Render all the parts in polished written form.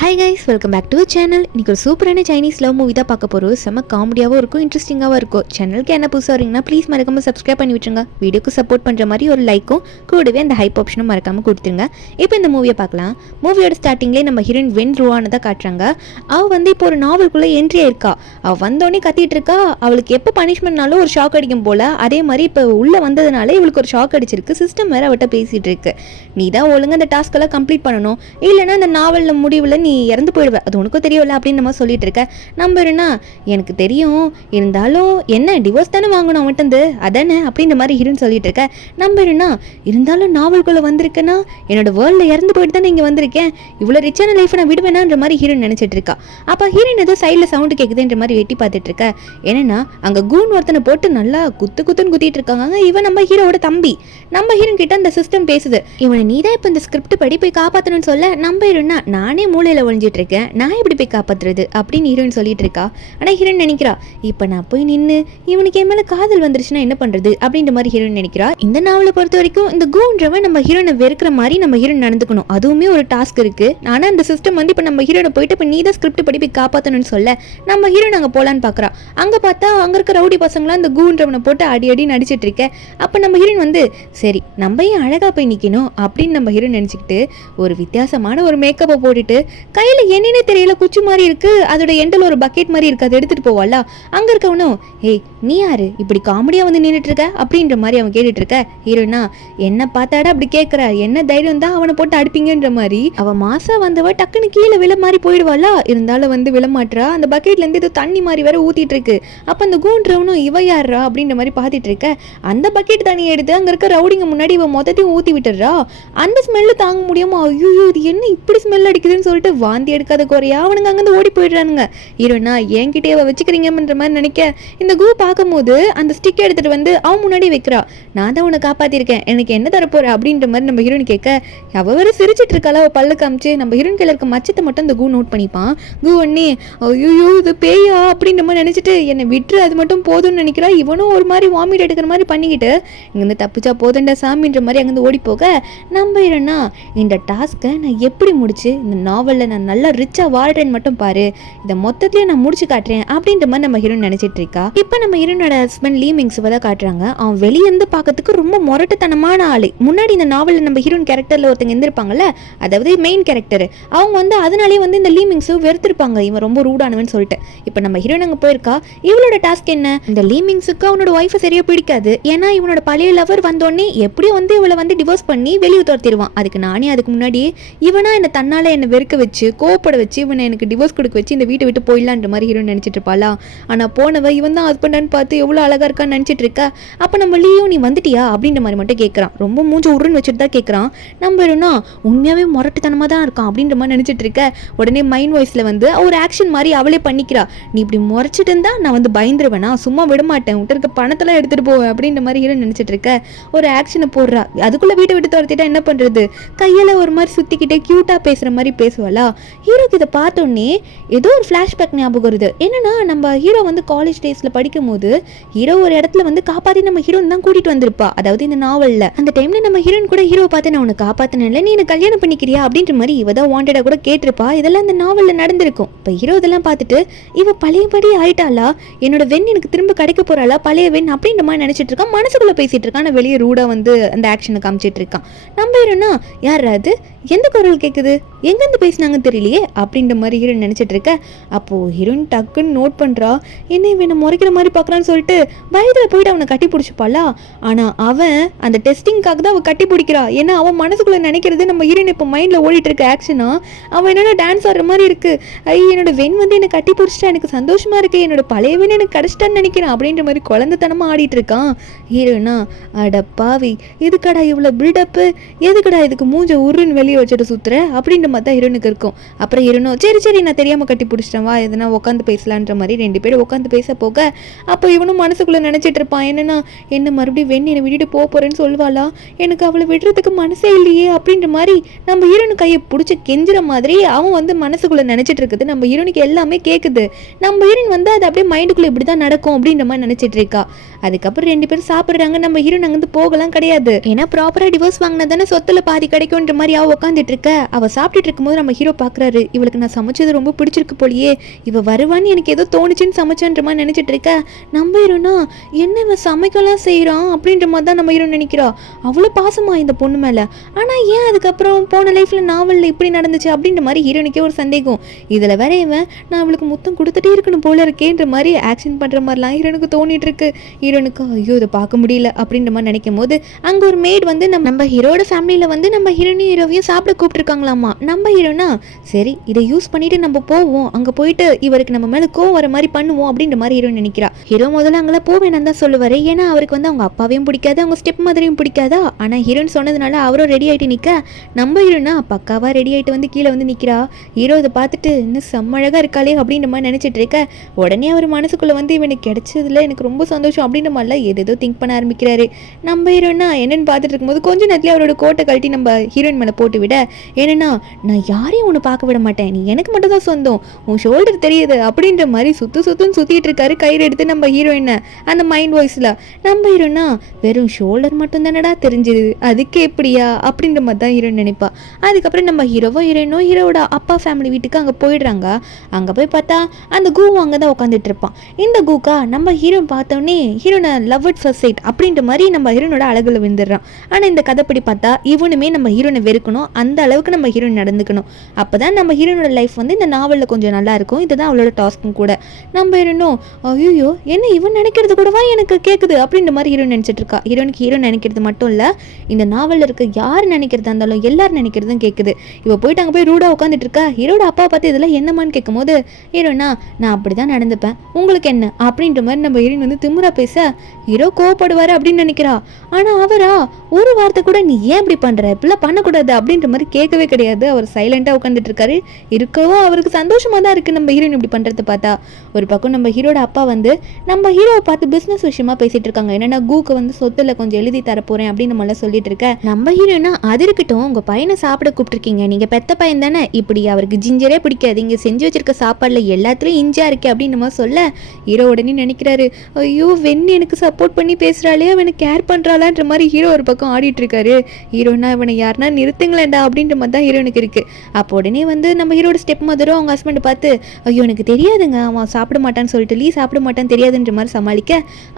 Hi guys, welcome back to channel. இன்றைக்கி ஒரு சூப்பரான சைனீஸ் லவ் மூவி தான் பார்க்க போகிறோம். செம்ம காமெடியாகவும் இருக்கும், இன்ட்ரெஸ்டிங்காகவும் இருக்கும். சேனலுக்கு என்ன புதுசாக வரீங்கன்னா ப்ளீஸ் மறக்காமல் சப்ஸ்கிரைப் பண்ணி விட்டுருங்க. வீடியோக்கு சப்போர்ட் பண்ணுற மாதிரி ஒரு லைக்கும் கூடவே அந்த ஹைப் ஆப்ஷனும் மறக்காமல் கொடுத்துருங்க. இப்போ இந்த மூவியை பார்க்கலாம். மூவியோட ஸ்டார்டிங்லேயே நம்ம ஹீரோயின் வென் ருவான்னு தான் காட்டுறாங்க. அவள் இப்போ ஒரு நாவலுக்குள்ளே என்ட்ரி ஆயிருக்கா. அவள் வந்தோடனே கத்திட்டு இருக்கா. அவளுக்கு எப்போ பனிஷ்மெண்ட்னாலும் ஒரு ஷாக் அடிக்கும் போல், அதே மாதிரி இப்போ உள்ளே வந்ததுனால இவளுக்கு ஒரு ஷாக் அடிச்சிருக்கு. சிஸ்டம் வேறு அவட்ட பேசிகிட்டு இருக்கு. நீ தான் ஒழுங்கு அந்த டாஸ்க்கெல்லாம் கம்ப்ளீட் பண்ணணும், இல்லைன்னா அந்த நாவலில் முடிவில் நீ இறந்து போயிடுவ, அது உனக்கும் தெரியல அப்படின்னு நம்ம சொல்லிட்டு இருக்க. நம்புறேன்னா எனக்கு தெரியும், இருந்தாலும் என்ன டிவோர்ஸ் தானே வாங்கணும் அவன்ட்டு அதானே அப்படின்ற மாதிரி ஹீரோயின் சொல்லிட்டு இருக்க. நம்புறேன்னா இருந்தாலும் நாவல்குள்ள வந்திருக்கேன்னா என்னோட வேர்ல்டில் இறந்து போயிட்டு தானே இங்கே வந்திருக்கேன், இவ்வளோ ரிச்சான லைஃப் நான் விடுவேனான்ற மாதிரி ஹீரோயின் நினைச்சிட்டு இருக்கா. அப்போ ஹீரோயின் ஏதோ சைடில் சவுண்டு கேட்குதுன்ற மாதிரி வெட்டி பார்த்துட்டு இருக்க. என்னன்னா அங்கே கூன் ஒருத்தனை போட்டு நல்லா குத்துன்னு குத்திட்டு இருக்காங்க. இவன் நம்ம ஹீரோட தம்பி. நம்ம ஹீரோயின் கிட்ட அந்த சிஸ்டம் பேசுது, இவனை நீ தான் இப்போ இந்த ஸ்கிரிப்ட் படி போய் காப்பாற்றணும்னு சொல்ல. நம்புறேன்னா நானே மூளையில் ஒழிஞ்சிட்டு இருக்கேன், நான் எப்படி போய் காப்பாத்துறது அப்படின்னு ஹீரோயின் சொல்லிட்டு இருக்கா. ஆனா ஹீரோயின் நினைக்கிறா, இப்ப நான் போய் நின்று இவனுக்கு என் மேல காதல் வந்துருச்சுன்னா என்ன பண்றது அப்படின்ற மாதிரி ஹீரோயின் நினைக்கிறா. இந்த நாவலை பொறுத்த வரைக்கும் இந்த கூன்றவன் நம்ம ஹீரோனை வெறுக்கிற மாதிரி நம்ம ஹீரோயின் நடந்துக்கணும், அதுவுமே ஒரு டாஸ்க் இருக்கு. ஆனா அந்த சிஸ்டம் இப்ப நம்ம ஹீரோனை போயிட்டு இப்ப நீ தான் ஸ்கிரிப்ட் படி போய் காப்பாத்தணும்னு சொல்ல நம்ம ஹீரோயின் அங்க போலான்னு பாக்குறா. அங்க பார்த்தா அங்க இருக்க ரவுடி பசங்களாம் இந்த கூன்றவனை போட்டு அடி நடிச்சிட்டு இருக்க. அப்ப நம்ம ஹீரோயின் சரி நம்ம ஏன் அழகா போய் நிக்கணும் அப்படின்னு நம்ம ஹீரோயின் நினைச்சுக்கிட்டு ஒரு வித்தியாசமான ஒரு மேக்கப்பை போட்டுட்டு கையில என்னன்னே தெரியல குச்சி மாதிரி இருக்கு, அதோட எண்டில் ஒரு பக்கெட் மாதிரி இருக்கு, அதை எடுத்துட்டு போவாளா. அங்க இருக்கவனும் ஏய் நீ யாரு இப்படி காமெடியா வந்து நின்றுட்டு இருக்க அப்படின்ற மாதிரி அவன் கேட்டுட்டு இருக்க. ஹீரோனா என்ன பார்த்தாடா அப்படி கேட்கற, என்ன தைரியம் தான் அவனை போட்டு அடிப்பீங்கன்ற மாதிரி அவன் மாசா வந்தவ டக்குன்னு கீழே விழ மாதிரி போயிடுவாளா. இருந்தாலும் விழமாட்டா. அந்த பக்கெட்ல இருந்து ஏதோ தண்ணி மாதிரி வேற ஊத்திட்டு இருக்கு. அப்ப அந்த கூன்றவனும் இவ யாரா அப்படின்ற மாதிரி பார்த்துட்டு இருக்க. அந்த பக்கெட் தண்ணி எடுத்து அங்க இருக்க ரவுடிங்க முன்னாடி இவன் மொத்தத்தையும் ஊத்தி விட்டுறா. அந்த ஸ்மெல்லு தாங்க முடியாம ஐயோ இது என்ன இப்படி ஸ்மெல் அடிக்குதுன்னு சொல்லிட்டு வாந்தி எடுக்காத குறையா அவனுங்க அங்கிருந்து ஓடி போயிடுறானுங்க. ஹீரோனா என்கிட்டே வச்சுக்கிறீங்கன்ற மாதிரி நினைக்க இந்த கூ பார்க்கும்போது அந்த ஸ்டிக் எடுத்துட்டு அவன் முன்னாடி வைக்கிறா. நான் தான் உன்னை காப்பாத்திருக்கேன், எனக்கு என்ன தரப்போற அப்படின்ற மாதிரி நம்ம ஹீரோயின் கேட்க அவ வேற சிரிச்சிட்டு இருக்காளா. அவ பல்லு காமிச்சு நம்ம ஹீரோயின் கையில இருக்க மச்சத்தை மட்டும் இந்த கூ நோட் பண்ணிப்பான். கூ ஒன்னே ஐயோ இது பேயா அப்படின்ற மாதிரி நினைச்சிட்டு என்னை விட்டுரு அது மட்டும் போதும்னு நினைக்கிறா. இவனும் ஒரு மாதிரி வாமிட் எடுக்கிற மாதிரி பண்ணிக்கிட்டு இங்கிருந்து தப்பிச்சா போதண்டா சாமின்ற மாதிரி அங்கிருந்து ஓடி போக நம்ம ஹீரோனா இந்த டாஸ்க்கை நான் எப்படி முடிச்சு இந்த நாவலில் நான் நல்லா ரிச்சா வாழ்றேன்னு மட்டும் பாரு, இதை மொத்தத்திலேயே நான் முடிச்சு காட்டுறேன் அப்படின்ற மாதிரி நம்ம ஹீரோயின் நினைச்சிட்டு இருக்கா. இப்போ நம்ம ஹீரோனோட ஹஸ்பண்ட் லீ மிங்ஸுவை தான் காட்டுறாங்க. அவன் வெளியிருந்து பார்க்கறதுக்கு ரொம்ப முரட்டுத்தனமான ஆளு. முன்னாடி இந்த நாவலில் நம்ம ஹீரோயின் கேரக்டர்ல ஒருத்தங்க இருந்திருப்பாங்கல்ல, அதாவது மெயின் கேரக்டர், அவங்க அதனாலே இந்த லீ மிங்ஸும் வெறுத்திருப்பாங்க, இவன் ரொம்ப ரூடானவன் சொல்லிட்டு. இப்போ நம்ம ஹீரோயின் அங்கே போயிருக்கா. இவளோட டாஸ்க் என்ன, இந்த லீ மிங்ஸுக்கு அவனோட ஒய்ஃபை சரியா பிடிக்காது. ஏன்னா இவனோட பழைய லவர் வந்தோடனே எப்படியும் இவளை டிவோர்ஸ் பண்ணி வெளியே துரத்திடுவான். அதுக்கு முன்னாடி இவனா என்ன தன்னால என்ன வெறுக்க வச்சு கோப்பட வச்சு இவனை எனக்கு டிவோர்ஸ் கொடுக்க வச்சு இந்த வீட்டை விட்டு போயிடலான்ற மாதிரி ஹீரோயின் நினைச்சிட்டு இருப்பாளா. ஆனா போனவ இவன் தான் ஹஸ்பண்டான்னு பார்த்து எவ்வளவு அழகா இருக்கான்னு நினைச்சிட்டு இருக்கா. அப்ப நம்ம லீயோ நீ வந்துட்டியா அப்படின்ற மாதிரி மட்டும் கேட்கறான். ரொம்ப மூஞ்ச உருன்னு வச்சுட்டு தான் கேட்கறான். நம்ம வேணும்னா உண்மையாவே முரட்டுத்தனமா தான் இருக்கான் அப்படின்ற மாதிரி நினைச்சிட்டு இருக்க. உடனே மைண்ட் வாய்ஸ்ல ஒரு ஆக்ஷன் மாதிரி அவளே பண்ணிக்கிறா. நீ இப்படி முறைச்சிட்டு இருந்தா நான் பயந்துருவேனா, சும்மா விட மாட்டேன், விட்டு இருக்க பணத்தெல்லாம் எடுத்துட்டு போவேன் அப்படின்ற மாதிரி ஹீரோயின் நினைச்சிட்டு இருக்க. ஒரு ஆக்ஷனை போடுறா. அதுக்குள்ள வீட்டை விட்டு துரத்திட்டா என்ன பண்றது, கையில ஒரு மாதிரி சுத்திக்கிட்டே கியூட்டா பேசுற மாதிரி பேசுவாளா. ஹீரோக்கு இதை பார்த்தோன்னே ஏதோ ஒரு ஃபிளாஷ்பேக் ஞாபகம் வருது. என்னன்னா நம்ம ஹீரோ காலேஜ் டேஸ்ல படிக்கும் போது ஹீரோ ஒரு இடத்துல காப்பாத்தி நம்ம ஹீரோயின் தான் கூட்டிட்டு வந்திருப்பா, அதாவது இந்த நாவல்ல. அந்த டைம்ல நம்ம ஹீரோயின் கூட ஹீரோ பார்த்து நான் உனக்கு காப்பாத்தினேன்ல, நீ என்ன கல்யாணம் பண்ணிக்கிறியா அப்படின்ற மாதிரி இவ தான் வாண்டடா கூட கேட்டிருப்பா. இதெல்லாம் இந்த நாவல்ல நடந்திருக்கும். இப்ப ஹீரோ இதெல்லாம் பார்த்துட்டு இவ பழையபடி ஆயிட்டாளா, என்னோட வெண் எனக்கு திரும்ப கிடைக்க போறாளா, பழைய வெண் அப்படின்ற மாதிரி நினைச்சிட்டு இருக்கான். மனசுக்குள்ள பேசிட்டு இருக்கான். வெளியே ரூடா அந்த ஆக்ஷனை காமிச்சிட்டு இருக்கான். நம்ம ஹீரோனா யாராவது எந்த குரல் கேட்குது, எங்கேருந்து பேசினாங்கன்னு தெரியலையே அப்படின்ற மாதிரி ஹீரோயின் நினைச்சிட்டு இருக்க. அப்போ ஹீரோயின் டக்குன்னு நோட் பண்றா, என்ன இவனை முறைக்கிற மாதிரி பாக்குறான்னு சொல்லிட்டு வயதுல போயிட்டு அவனை கட்டி பிடிச்சிப்பாளா. ஆனா அவன் அந்த டெஸ்டிங்காக தான் அவன் கட்டி பிடிக்கிறா. ஏன்னா அவன் மனசுக்குள்ள நினைக்கிறது நம்ம ஹீரோயின் இப்போ மைண்ட்ல ஓடிட்டு இருக்க ஆக்ஷனா அவன் என்னோட டான்ஸ் ஆடுற மாதிரி இருக்கு. என்னோட வெண் என்னை கட்டி பிடிச்சிட்டா, எனக்கு சந்தோஷமா இருக்கு, என்னோட பழைய வெண் எனக்கு கிடைச்சிட்டான்னு நினைக்கிறேன் அப்படின்ற மாதிரி குழந்தைத்தனமா ஆடிட்டு இருக்கான். ஹீரோனா அட பாவி இதுக்கடா இவ்வளவு பில்டப்பு, எதுக்கடா இதுக்கு மூஞ்ச உருன்னு வெளியே வச்சுட்டு சுத்துற அப்படின்ற மாதிரி தான் ஹீரோனுக்கு இருக்கும். அப்புறம் ஹீரோனோ சரி நான் தெரியாம கட்டி பிடிச்சிட்டேன் வா எதனா உட்காந்து பேசலான்ற மாதிரி ரெண்டு பேரும் உட்காந்து பேச போக அப்போ இவனும் மனசுக்குள்ள நினைச்சிட்டு இருப்பான், என்னன்னா என்ன மறுபடியும் வெண்ணி என்னை விட்டுட்டு போறேன்னு சொல்லுவாளா, எனக்கு அவளை விடுறதுக்கு மனசே இல்லையே அப்படின்ற மாதிரி நம்ம ஹீரோனு கையை பிடிச்சி கெஞ்சுற மாதிரி அவன் மனசுக்குள்ள நினைச்சிட்டு இருக்குது. நம்ம ஹீரோனுக்கு எல்லாமே கேட்குது. நம்ம ஹீரோயின் அது அப்படியே மைண்டுக்குள்ள இப்படிதான் நடக்கும் அப்படின்ற மாதிரி நினைச்சிட்டு இருக்கா. அதுக்கப்புறம் ரெண்டு பேரும் சாப்பிடுறாங்க. நம்ம ஹீரோன் அங்கிருந்து போகலாம் கிடையாது, ஏன்னா ப்ராப்பரா டிவோர்ஸ் வாங்கினா தானே சொத்துல பாதி கிடைக்கும்ன்ற மாதிரி அவ உட்காந்துட்டு இருக்க. அவள் சாப்பிட்டுட்டு இருக்கும்போது நம்ம ஹீரோ பார்க்குறாரு, இவளுக்கு நான் சமைச்சது ரொம்ப பிடிச்சிருக்கு போலியே, இவள் வருவான்னு எனக்கு ஏதோ தோணுச்சுன்னு சமைச்சான்ற மாதிரி நினச்சிட்டு இருக்க. நம்ம ஹீரோனா என்ன இவன் சமைக்கலாம் செய்கிறான் அப்படின்ற மாதிரி தான் நம்ம ஹீரோ நினைக்கிறா. அவ்வளோ பாசமா இந்த பொண்ணு மேலே. ஆனால் ஏன் அதுக்கப்புறம் போன லைஃப்பில் நாவலில் இப்படி நடந்துச்சு அப்படின்ற மாதிரி ஹீரோனுக்கே ஒரு சந்தேகம். இதில் வேற இவன் நான் அவளுக்கு முத்தம் கொடுத்துட்டே இருக்கணும் போல இருக்கேன்ற மாதிரி ஆக்ஷன் பண்ணுற மாதிரிலாம் ஹீரோனுக்கு தோணிட்டு இருக்கு. ஹீரோனுக்கு ஐயோ இதை பார்க்க முடியல அப்படின்ற மாதிரி நினைக்கும் போது அங்கே ஒரு மேட் வந்து நம்ம ஹீரோட ஃபேமிலியில் வந்து நம்ம ஹீரோனையும் ஹீரோவையும் சாப்பிட கூப்பிட்டுருக்காங்களாமா. நம்ம ஹீரோனா சரி இதை யூஸ் பண்ணிட்டு நம்ம போவோம், அங்கே போயிட்டு இவருக்கு நம்ம மேலே கோவம் வர மாதிரி பண்ணுவோம் அப்படின்ற மாதிரி ஹீரோ நினைக்கிறா. ஹீரோ முதல்ல அங்கே போவேன் தான் சொல்லுவார். ஏன்னா அவருக்கு வந்து அவங்க அப்பாவையும் பிடிக்காது, அவங்க ஸ்டெப் மதரையும் பிடிக்காதா. ஆனால் ஹீரோன்னு சொன்னதுனால அவரும் ரெடி ஆகிட்டு நிற்க, நம்ம ஹீரோனா பக்காவாக ரெடி ஆகிட்டு வந்து கீழே வந்து நிற்கிறா. ஹீரோ இதை பார்த்துட்டு இன்னும் செம்மழகாக இருக்காளே அப்படின்ற மாதிரி நினச்சிட்டு இருக்க. உடனே அவர் மனசுக்குள்ளே வந்து இவனுக்கு கிடைச்சதுல எனக்கு ரொம்ப சந்தோஷம் அப்படின்ற மாதிரிலாம் ஏதேதோ திங்க் பண்ண ஆரம்பிக்கிறாரு. நம்ம ஹீரோனா என்னன்னு பார்த்துட்டு இருக்கும்போது கொஞ்ச நேரத்தில் அவரோட கோட்டை கழட்டி நம்ம ஹீரோயின் மேலே போட்டு விட, ஏன்னா நான் யாரையும் ஒன்று பார்க்க விட மாட்டேன், நீ எனக்கு மட்டும் தான் சொந்தம், உன் ஷோல்டர் தெரியுது அப்படின்ற மாதிரி சுற்றுன்னு சுற்றிட்டு இருக்காரு கயிறு எடுத்து நம்ம ஹீரோயினை. அந்த மைண்ட் வாய்ஸில் நம்ம ஹீரோனா வெறும் ஷோல்டர் மட்டும் தானடா தெரிஞ்சுது, அதுக்கு எப்படியா அப்படின்ற மாதிரி தான் ஹீரோயின் நினைப்பா. அதுக்கப்புறம் நம்ம ஹீரோயினும் ஹீரோட அப்பா ஃபேமிலி வீட்டுக்கு அங்கே போயிடுறாங்க. அங்கே போய் பார்த்தா அந்த கூவும் அங்கே தான் உட்காந்துட்டு இருப்பான். இந்த கூக்கா நம்ம ஹீரோ பார்த்தோன்னே ஹீரோனை லவ் அட் ஃபர்ஸ்ட் சைட் அப்படின்ற மாதிரி நம்ம ஹீரோனோட அழகுல விழுந்துடுறான். ஆனால் இந்த கதைப்படி பார்த்தா இவனுமே நம்ம ஹீரோனை வெறுக்கணும், அந்த அளவுக்கு நம்ம ஹீரோயின் நடந்துக்கணும். அப்போ தான் நம்ம ஹீரோனோட லைஃப் வந்து இந்த நாவலில் கொஞ்சம் நல்லா இருக்கும். இதுதான் அவளோட டாஸ்க்கும் கூட. நம்ம ஹீரோனும் ஐயோ என்ன இவன் நினைக்கிறது கூடவா எனக்கு கேட்குது அப்படின்ற மாதிரி ஹீரோயின் நினச்சிட்டு இருக்கா. ஹீரோனுக்கு ஹீரோ நினைக்கிறது மட்டும் இல்லை, இந்த நாவலில் இருக்க யார் நினைக்கிறதா இருந்தாலும் எல்லாரும் நினைக்கிறதும் கேட்குது. இவ போயிட்டு அங்கே போய் ரூடாக உட்காந்துட்டு இருக்கா. ஹீரோட அப்பா பார்த்து இதெல்லாம் என்னமான்னு கேட்கும்போது ஹீரோனா நான் அப்படி தான் நடந்துப்பேன், உங்களுக்கு என்ன அப்படின்ற மாதிரி நம்ம ஹீரோயின் வந்து திமுறா பேச ஹீரோ கோவப்படுவார் அப்படின்னு நினைக்கிறா. ஆனால் அவரா ஒரு வார்த்தை கூட நீ ஏன் இப்படி பண்ணுற, இப்படிலாம் பண்ணக்கூடாது அப்படின்ற மாதிரி கேட்கவே கிடையாது. அவர் சைலண்டாக உட்காந்துட்டு இருக்காரு. இருக்கவும் அவருக்கு சந்தோஷமாக தான் இருக்குது நம்ம ஹீரோயின் இப்படி பண்ணுறது பார்த்தா. ஒரு பக்கம் நம்ம ஹீரோட அப்பா வந்து நம்ம ஹீரோவை பார்த்து பிஸ்னஸ் விஷயமா பேசிட்டு இருக்காங்க. என்னென்னா கூக்கு வந்து சொத்துல கொஞ்சம் எழுதி தரப்போகிறேன் அப்படின்னு நம்மளாம் சொல்லிட்டு இருக்க. நம்ம ஹீரோனா அது இருக்கட்டும், உங்கள் பையனை சாப்பிட கூப்பிட்டுருக்கீங்க, நீங்கள் பெத்த பையன் தானே, இப்படி அவருக்கு ஜிஞ்சரே பிடிக்காது, இங்கே செஞ்சு வச்சிருக்க சாப்பாடில் எல்லாத்துலேயும் இஞ்சியாக இருக்கே அப்படின்னு நம்ம சொல்ல ஹீரோ உடனே நினைக்கிறாரு ஐயோ வெண்ணி எனக்கு சப்போர்ட் பண்ணி பேசுகிறாளே, அவனுக்கு கேர் பண்ணுறாளான்ற மாதிரி ஹீரோ ஒரு பக்கம் ஆடிட்டு இருக்காரு. ஹீரோனா இவனை யாருன்னா நிறுத்துங்களேண்டா அப்படின்ற மாதிரி தான் ஹீரோனுக்கு இருக்கு. அப்போ உடனே வந்து நம்ம ஹீரோட ஸ்டெப் மதரும் அவங்க ஹஸ்பண்ட் பார்த்து ஐயோ எனக்கு தெரியாதுங்க, அவன் சாப்பிட மாட்டான்னு சொல்லிட்டு லீ சாப்பிட மாட்டான்னு தெரியாதுன்ற மாதிரி சமாளிக்க,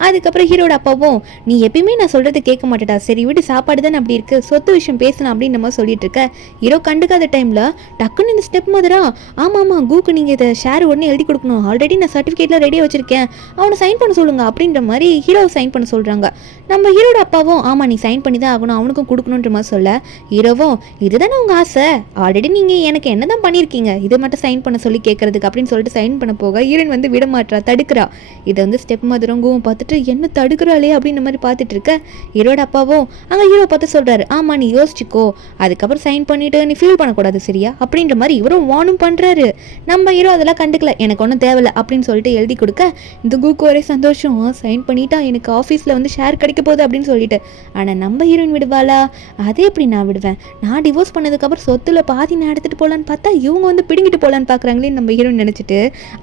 அதுக்கப்புறம் ஹீரோட அப்பாவும் நீ எப்பயுமே நான் சொல்றது கேட்க மாட்டேடா, சரி வீட்டு சாப்பாடு தானே அப்படி இருக்கு, சொத்து விஷயம் பேசலாம் அப்படின்னு நம்ம சொல்லிட்டு இருக்க. ஹீரோ கண்டுக்காத டைம்ல டக்குன்னு இந்த ஸ்டெப் மதரா ஆமா கூக்கு நீங்க இதை ஷேர் உடனே எழுதி கொடுக்கணும், ஆல்ரெடி நான் சர்டிஃபிகேட்ல ரெடியாக வச்சிருக்கேன், அவனை சைன் பண்ண சொல்லுங்க அப்படின்ற மாதிரி ஹீரோவை சைன் பண்ண சொல்றாங்க. நம்ம ஹீரோட அப்பாவும் ஆமா நீ சைன் பண்ணி தான் ஆகணும், அவனுக்கும் கொடுக்கணுன்ற மாதிரி சொல்ல ஹீரோவும் இதுதானே உங்க ஆசை, ஆல்ரெடி நீங்க எனக்கு என்னதான் பண்ணியிருக்கீங்க, இதை மட்டும் சைன் பண்ண சொல்லி கேட்கறதுக்கு அப்படின்னு சொல்லிட்டு சைன் பண்ண போக ஹீரோயின் வந்து விட மாட்டா, தடுக்கிறா. இதை வந்து ஸ்டெப் மதரும் கூவும் பார்த்துட்டு என்ன தடுக்கிறாளே அப்படின்ற மாதிரி பார்த்துட்டு இருக்க. ஹீரோட அப்பாவும் அங்கே ஹீரோ பார்த்து சொல்றாரு ஆமா நீ யோசிச்சுக்கோ, அதுக்கப்புறம் சைன் பண்ணிட்டு நீ ஃபீல் பண்ணக்கூடாது சரியா அப்படின்ற மாதிரி இவரும் வார்னும் பண்றாரு. நம்ம ஹீரோ அதெல்லாம் கண்டுக்கல, எனக்கு ஒன்றும் தேவையில்ல அப்படின்னு சொல்லிட்டு எழுதி கொடுக்க இந்த கூக்கு ஒரே சந்தோஷம், சைன் பண்ணிட்டா எனக்கு ஆஃபீஸில் வந்து ஷேர் கிடைக்க போகுது அப்படின்னு சொல்லிட்டு. ஆனால் நம்ம ஹீரோயின் விடுவாளா, அதே எப்படி நான் விடுவேன், நான் டிவோர்ஸ் பண்ணதுக்கப்புறம் சொத்துல பாதி நான் எடுத்துகிட்டு போகலான்னு பார்த்தா இவங்க வந்து பிடிங்கிட்டு போகலான்னு பார்க்குறாங்களே நம்ம ஹீரோயின் நினச்சிட்டு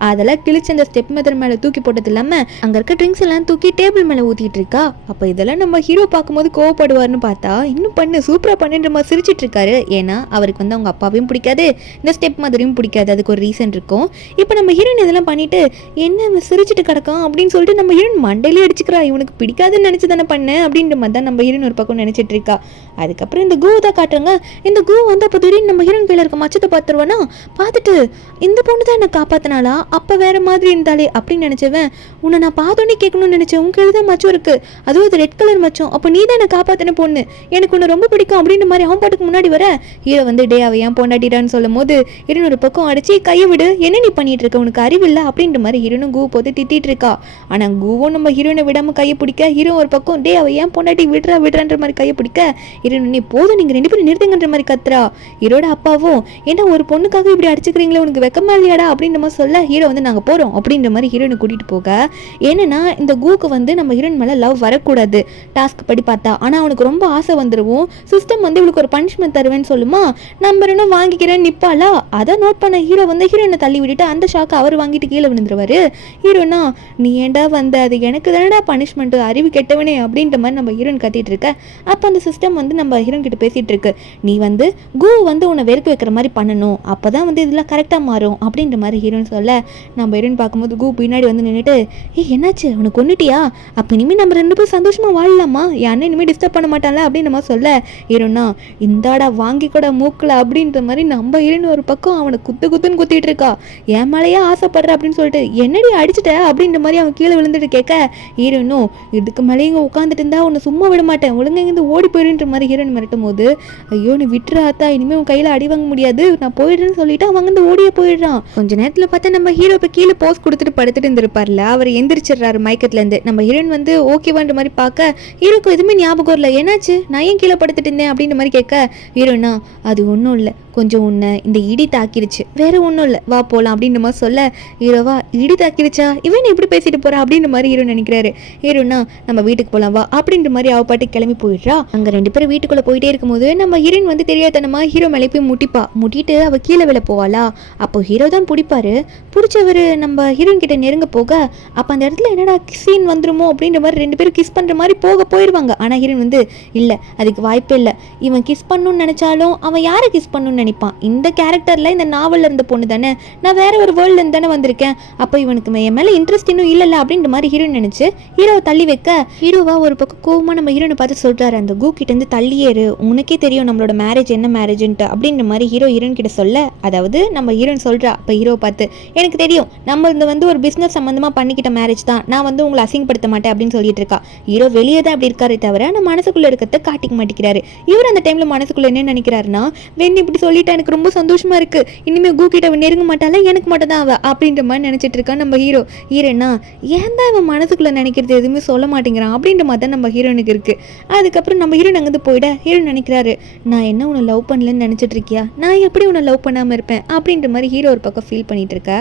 அதெல்லாம் கிழிச்சு அந்த ஸ்டெப் மெத்தட் மேலே தூக்கி போட்டது இல்லாமல் அங்கே இருக்க ட்ரிங்க்ஸ் எல்லாம் தூக்கி டேபிள் மேலே ஊற்றிட்டு இருக்கா. அப்போ இதெல்லாம் நம்ம ஹீரோ பார்க்கும்போது கோவப்படுவார்னு பார்த்தா இன்னும் பண்ணு சூப்பராக பண்ணுன்ற மாதிரி சிரிச்சிட்டு இருக்காரு. ஏன்னா அவருக்கு வந்து அவங்க அப்பாவையும் பிடிக்காது, இந்த ஸ்டெப் மதரையும் பிடிக்காது, அதுக்கு ஒரு ரீசன் இருக்கும். இப்போ நம்ம ஹீரோயின் இதெல்லாம் பண்ணிட்டு என்ன சிரிச்சிட்டு கிடக்கான் அப்படின்னு சொல்லிட்டு நம்ம ஹீரோயின் மண்டையிலே அடிச்சுக்கிறா, இவனுக்கு பிடிக்காதுன்னு நினச்சி தானே பண்ணேன் அப்படின்ற மாதிரி தான் நம்ம ஹீரோயின் ஒரு பக்கம் நினச்சிட்டு இருக்கா. அதுக்கப்புறம் இந்த கூ தான் காட்டுறாங்க. இந்த கூ வந்து அப்போ திடீர்னு நம்ம ஹீரோயின் கையில் இருக்க மச்சத்தை பார்த்துருவானா, பார்த்துட்டு இந்த பொண்ணு தான் என்னை காப்பாத்தினாலா, அப்போ வேற மாதிரி இருந்தாலே அப்படின்னு நினச்சவன் உன்னை நான் பார்த்தோன்னே கேட்கணும்னு நினச்சேன், உங்க கையில் தான் மச்சம் இருக்கு, அதுவும் அது ரெட் கலர் மச்சம், அப்போ நீ தான் என்னை காப்பாத்தின பொண்ணு, எனக்கு உன்னை ரொம்ப பிடிக்கும் அப்படின்ற மாதிரி அவன் பாட்டுக்கு முன்னாடி வர ஹீரோ வந்து டே அவ ஏன் பொண்டாட்டிடான்னு சொல்லும் போது ஹீரோன் ஒரு பக்கம் அடிச்சு கையை விடு, என்ன நீ பண்ணிட்டு இருக்க, உனக்கு அறிவில்லை அப்படின்ற மாதிரி ஹீரோனும் கூ போட்டு திட்டிட்டு இருக்கா. ஆனால் கூவும் நம்ம ஹீரோனை விடாமல் கையை பிடிக்க ஹீரோ ஒரு பக்கம் டே அவ ஏன் பொண்டாட்டி விடுறான்ற மாதிரி கையை பிடிக்க ஹீரோன் நீ போதும் நீங்கள் ரெண்டு பேரும் நிறுத்துங்கன்ற மாதிரி கத்துறா. ஹீரோட அப்பாவும் ஏன்னா ஒரு பொண்ணுக்காக இப்படி அடிச்சுக்கிறீங்களே உனக்கு வெக்கமா இல்லையாடா அப்படின்ற மாதிரி சொல்ல ஹீரோ வந்து நாங்கள் போகிறோம் அப்படின்ற மாதிரி ஹீரோனை கூட்டிகிட்டு போக, ஏன்னா இந்த கூக்கு வந்து நம்ம ஹீரோயின் மேலே லவ் வரக்கூடாது டாஸ்க் படி பார்த்தா, ஆனால் அவனுக்கு ரொம்ப ஆசை வந்துடுவோம், சிஸ்டம் வந்து இவளுக்கு ஒரு பனிஷ்மெண்ட் தருவேன்னு சொல்லுமா, நம்ம இன்னும் வாங்கிக்கிறேன்னு நிற்பாளா. அதை நோட் பண்ண ஹீரோ வந்து ஹீரோனை தள்ளி விட்டுட்டு அந்த ஷாக்கை அவர் வாங்கிட்டு கீழே விழுந்துருவாரு. ஹீரோனா நீ ஏண்டா வந்த, அது எனக்கு தானடா பனிஷ்மெண்ட், அறிவு கெட்டவனே அப்படின்ற மாதிரி நம்ம ஹீரோயின் கத்திட்டு இருக்க. அப்போ அந்த சிஸ்டம் வந்து நம்ம ஹீரோன் கிட்ட பேசிட்டு இருக்கு, நீ வந்து கு வந்து உன்னை வெறுக்க வைக்கிற மாதிரி பண்ணணும், அப்போதான் வந்து இதெல்லாம் கரெக்டாக மாறும் அப்படின்ற மாதிரி ஹீரோன்னு சொல்ல, நம்ம ஹீரோயின் பார்க்கும்போது கு பின்னாடி வந்து நின்றுட்டு என்னாச்சு உனக்கு கொண்டுட்டியா, அப்போ இனிமேல் நம்ம 2 பேரும் சந்தோஷமாக வாழலாமா, என் அண்ணன் இனிமேல் டிஸ்டர்ப் பண்ண மாட்டான்ல அப்படின்னு நம்ம சொல்ல, ஹீரோனா இந்தாடா வாங்கி கூட மூக்கல அப்படின்ற மாதிரி நம்ம ஹீரோயின் ஒரு பக்கம் அவனை குத்துன்னு குத்திட்டு இருக்கா, என் மேலேயே ஆசைப்படுற அப்படின்னு சொல்லிட்டு என்னடி அடிச்சுட்ட அப்படின்ற மாதிரி அவன் கீழே விழுந்துட்டு கேட்க, ஹீரோனும் இதுக்கு மேலே இங்கே உட்காந்துட்டு இருந்தா உன்னை சும்மா விட மாட்டேன், ஒழுங்கா இருந்து ஓடி போயிடுன்ற மாதிரி ஹீரோயின் மிரட்டும் போது, ஐயோ நீ விட்டுறாத்தா இனிமேல் உன் கையில் அடி வாங்க முடியாது நான் போயிடுறேன்னு சொல்லிட்டு அவன் வந்து ஓடியே போயிடுறான். கொஞ்ச நேரத்தில் பார்த்தா நம்ம ஹீரோ இப்போ கீழே போஸ் கொடுத்துட்டு படுத்துட்டு இருந்திருப்பார்ல, அவர் எந்திரிச்சிடுறாரு மயக்கத்துலேருந்து. நம்ம ஹீரோயின் வந்து ஓகேவான்ற மாதிரி பார்க்க, ஹீரோக்கு எதுவுமே ஞாபகம் இல்லை, என்னாச்சு நான் ஏன் கீழே படுத்துட்டு இருந்தேன் அப்படின்ற மாதிரி கேட்க, ஹீரோனா அது ஒன்றும் இல்லை, கொஞ்சம் உன்னை இந்த இடி தாக்கிடுச்சு, வேற ஒன்றும் இல்லை வா போகலாம் அப்படின்ற மாதிரி சொல்ல, ஹீரோவா இடி தாக்கிடுச்சா இவன் எப்படி பேசிட்டு போறா அப்படின்ற மாதிரி ஹீரோ நினைக்கிறாரு. ஹீரோனா நம்ம வீட்டுக்கு போகலாம் வா அப்படின்ற மாதிரி அவ பாட்டு கிளம்பி போயிடுறா. அங்கே 2 பேரும் வீட்டுக்குள்ளே போயிட்டே இருக்கும்போது நம்ம ஹீரோயின் வந்து தெரியாதனமா ஹீரோ மேலே போய் முட்டிட்டு அவ கீழே விழ போவாளா, அப்போ ஹீரோ தான் பிடிப்பாரு, பிடிச்சவர் நம்ம ஹீரோயின் கிட்ட நெருங்க போக, அப்போ அந்த இடத்துல என்னடா சீன் வந்துருமோ அப்படின்ற மாதிரி 2 பேரும் கிஸ் பண்ணுற மாதிரி போயிடுவாங்க. ஆனால் ஹீரோயின் வந்து இல்லை அதுக்கு வாய்ப்பே இல்லை, இவன் கிஸ் பண்ணணும்னு நினச்சாலும் அவன் யாரை கிஸ் பண்ணணும்னு நினைப்பான், இந்த கேரக்டரில் இந்த நாவலில் இருந்த பொண்ணு தானே, நான் வேற ஒரு வேர்ல்ட்ல இருந்து தானே வந்திருக்கேன், அப்போ இவனுக்கு என் மேலே இன்ட்ரெஸ்ட் இன்னும் இல்லைல்ல அப்படின்ற மாதிரி ஹீரோயின் நினச்சி ஹீரோவை தள்ளி வைக்க, ஹீரோவா ஒரு பக்கம் கோவமாக நம்ம ஹீரோனை பார்த்து சொல்கிறாரு, அந்த கு கிட்ட இருந்து தள்ளியேறு, உனக்கே தெரியும் நம்மளோட மேரேஜ் என்ன மேரேஜ்ன்ட்டு அப்படின்ற மாதிரி ஹீரோயின் கிட்ட சொல்ல, அதாவது நம்ம ஹீரோயின் சொல்கிறா இப்போ ஹீரோ பார்த்து, எனக்கு தெரியும் நம்ம இந்த வந்து ஒரு பிஸ்னஸ் சம்மந்தமாக பண்ணிக்கிட்ட மேரேஜ் தான், நான் வந்து உங்களை அசிங்கப்படுத்த மாட்டேன் அப்படின்னு சொல்லிட்டு இருக்கா. ஹீரோ வெளியே தான் அப்படி இருக்காரே தவிர ஆனால் மனசுக்குள்ளே இருக்கிறத காட்டிக்க மாட்டேங்கிறாரு. இவர் அந்த டைமில் மனசுக்குள்ளே என்ன நினைக்கிறாருன்னா, வெண்ணி இப்படி சொல்லிட்டா எனக்கு ரொம்ப சந்தோஷமா இருக்கு, இனிமேல் கு கிட்ட நெருங்க மாட்டால எனக்கு மட்டும் தான் அவ அப்படின்ற மாதிரி நினைச்சிட்டு இருக்கா நம்ம ஹீரோனா ஏன் தான் அவன் மனசுக்குள்ள நினைக்கிறது எதுவுமே சொல்ல மாட்டேங்கிறான் அப்படின்ற மாதிரி தான் நம்ம ஹீரோனுக்கு இருக்கு. அதுக்கப்புறம் நம்ம ஹீரோன் அங்கிருந்து போயிட ஹீரோ நினைக்கிறாரு, நான் என்ன உன்னை லவ் பண்ணலன்னு நினைச்சிட்டு இருக்கியா, நான் எப்படி உன்னை லவ் பண்ணாம இருப்பேன் அப்படின்ற மாதிரி ஹீரோ ஒரு பக்கம் ஃபீல் பண்ணிட்டு இருக்க.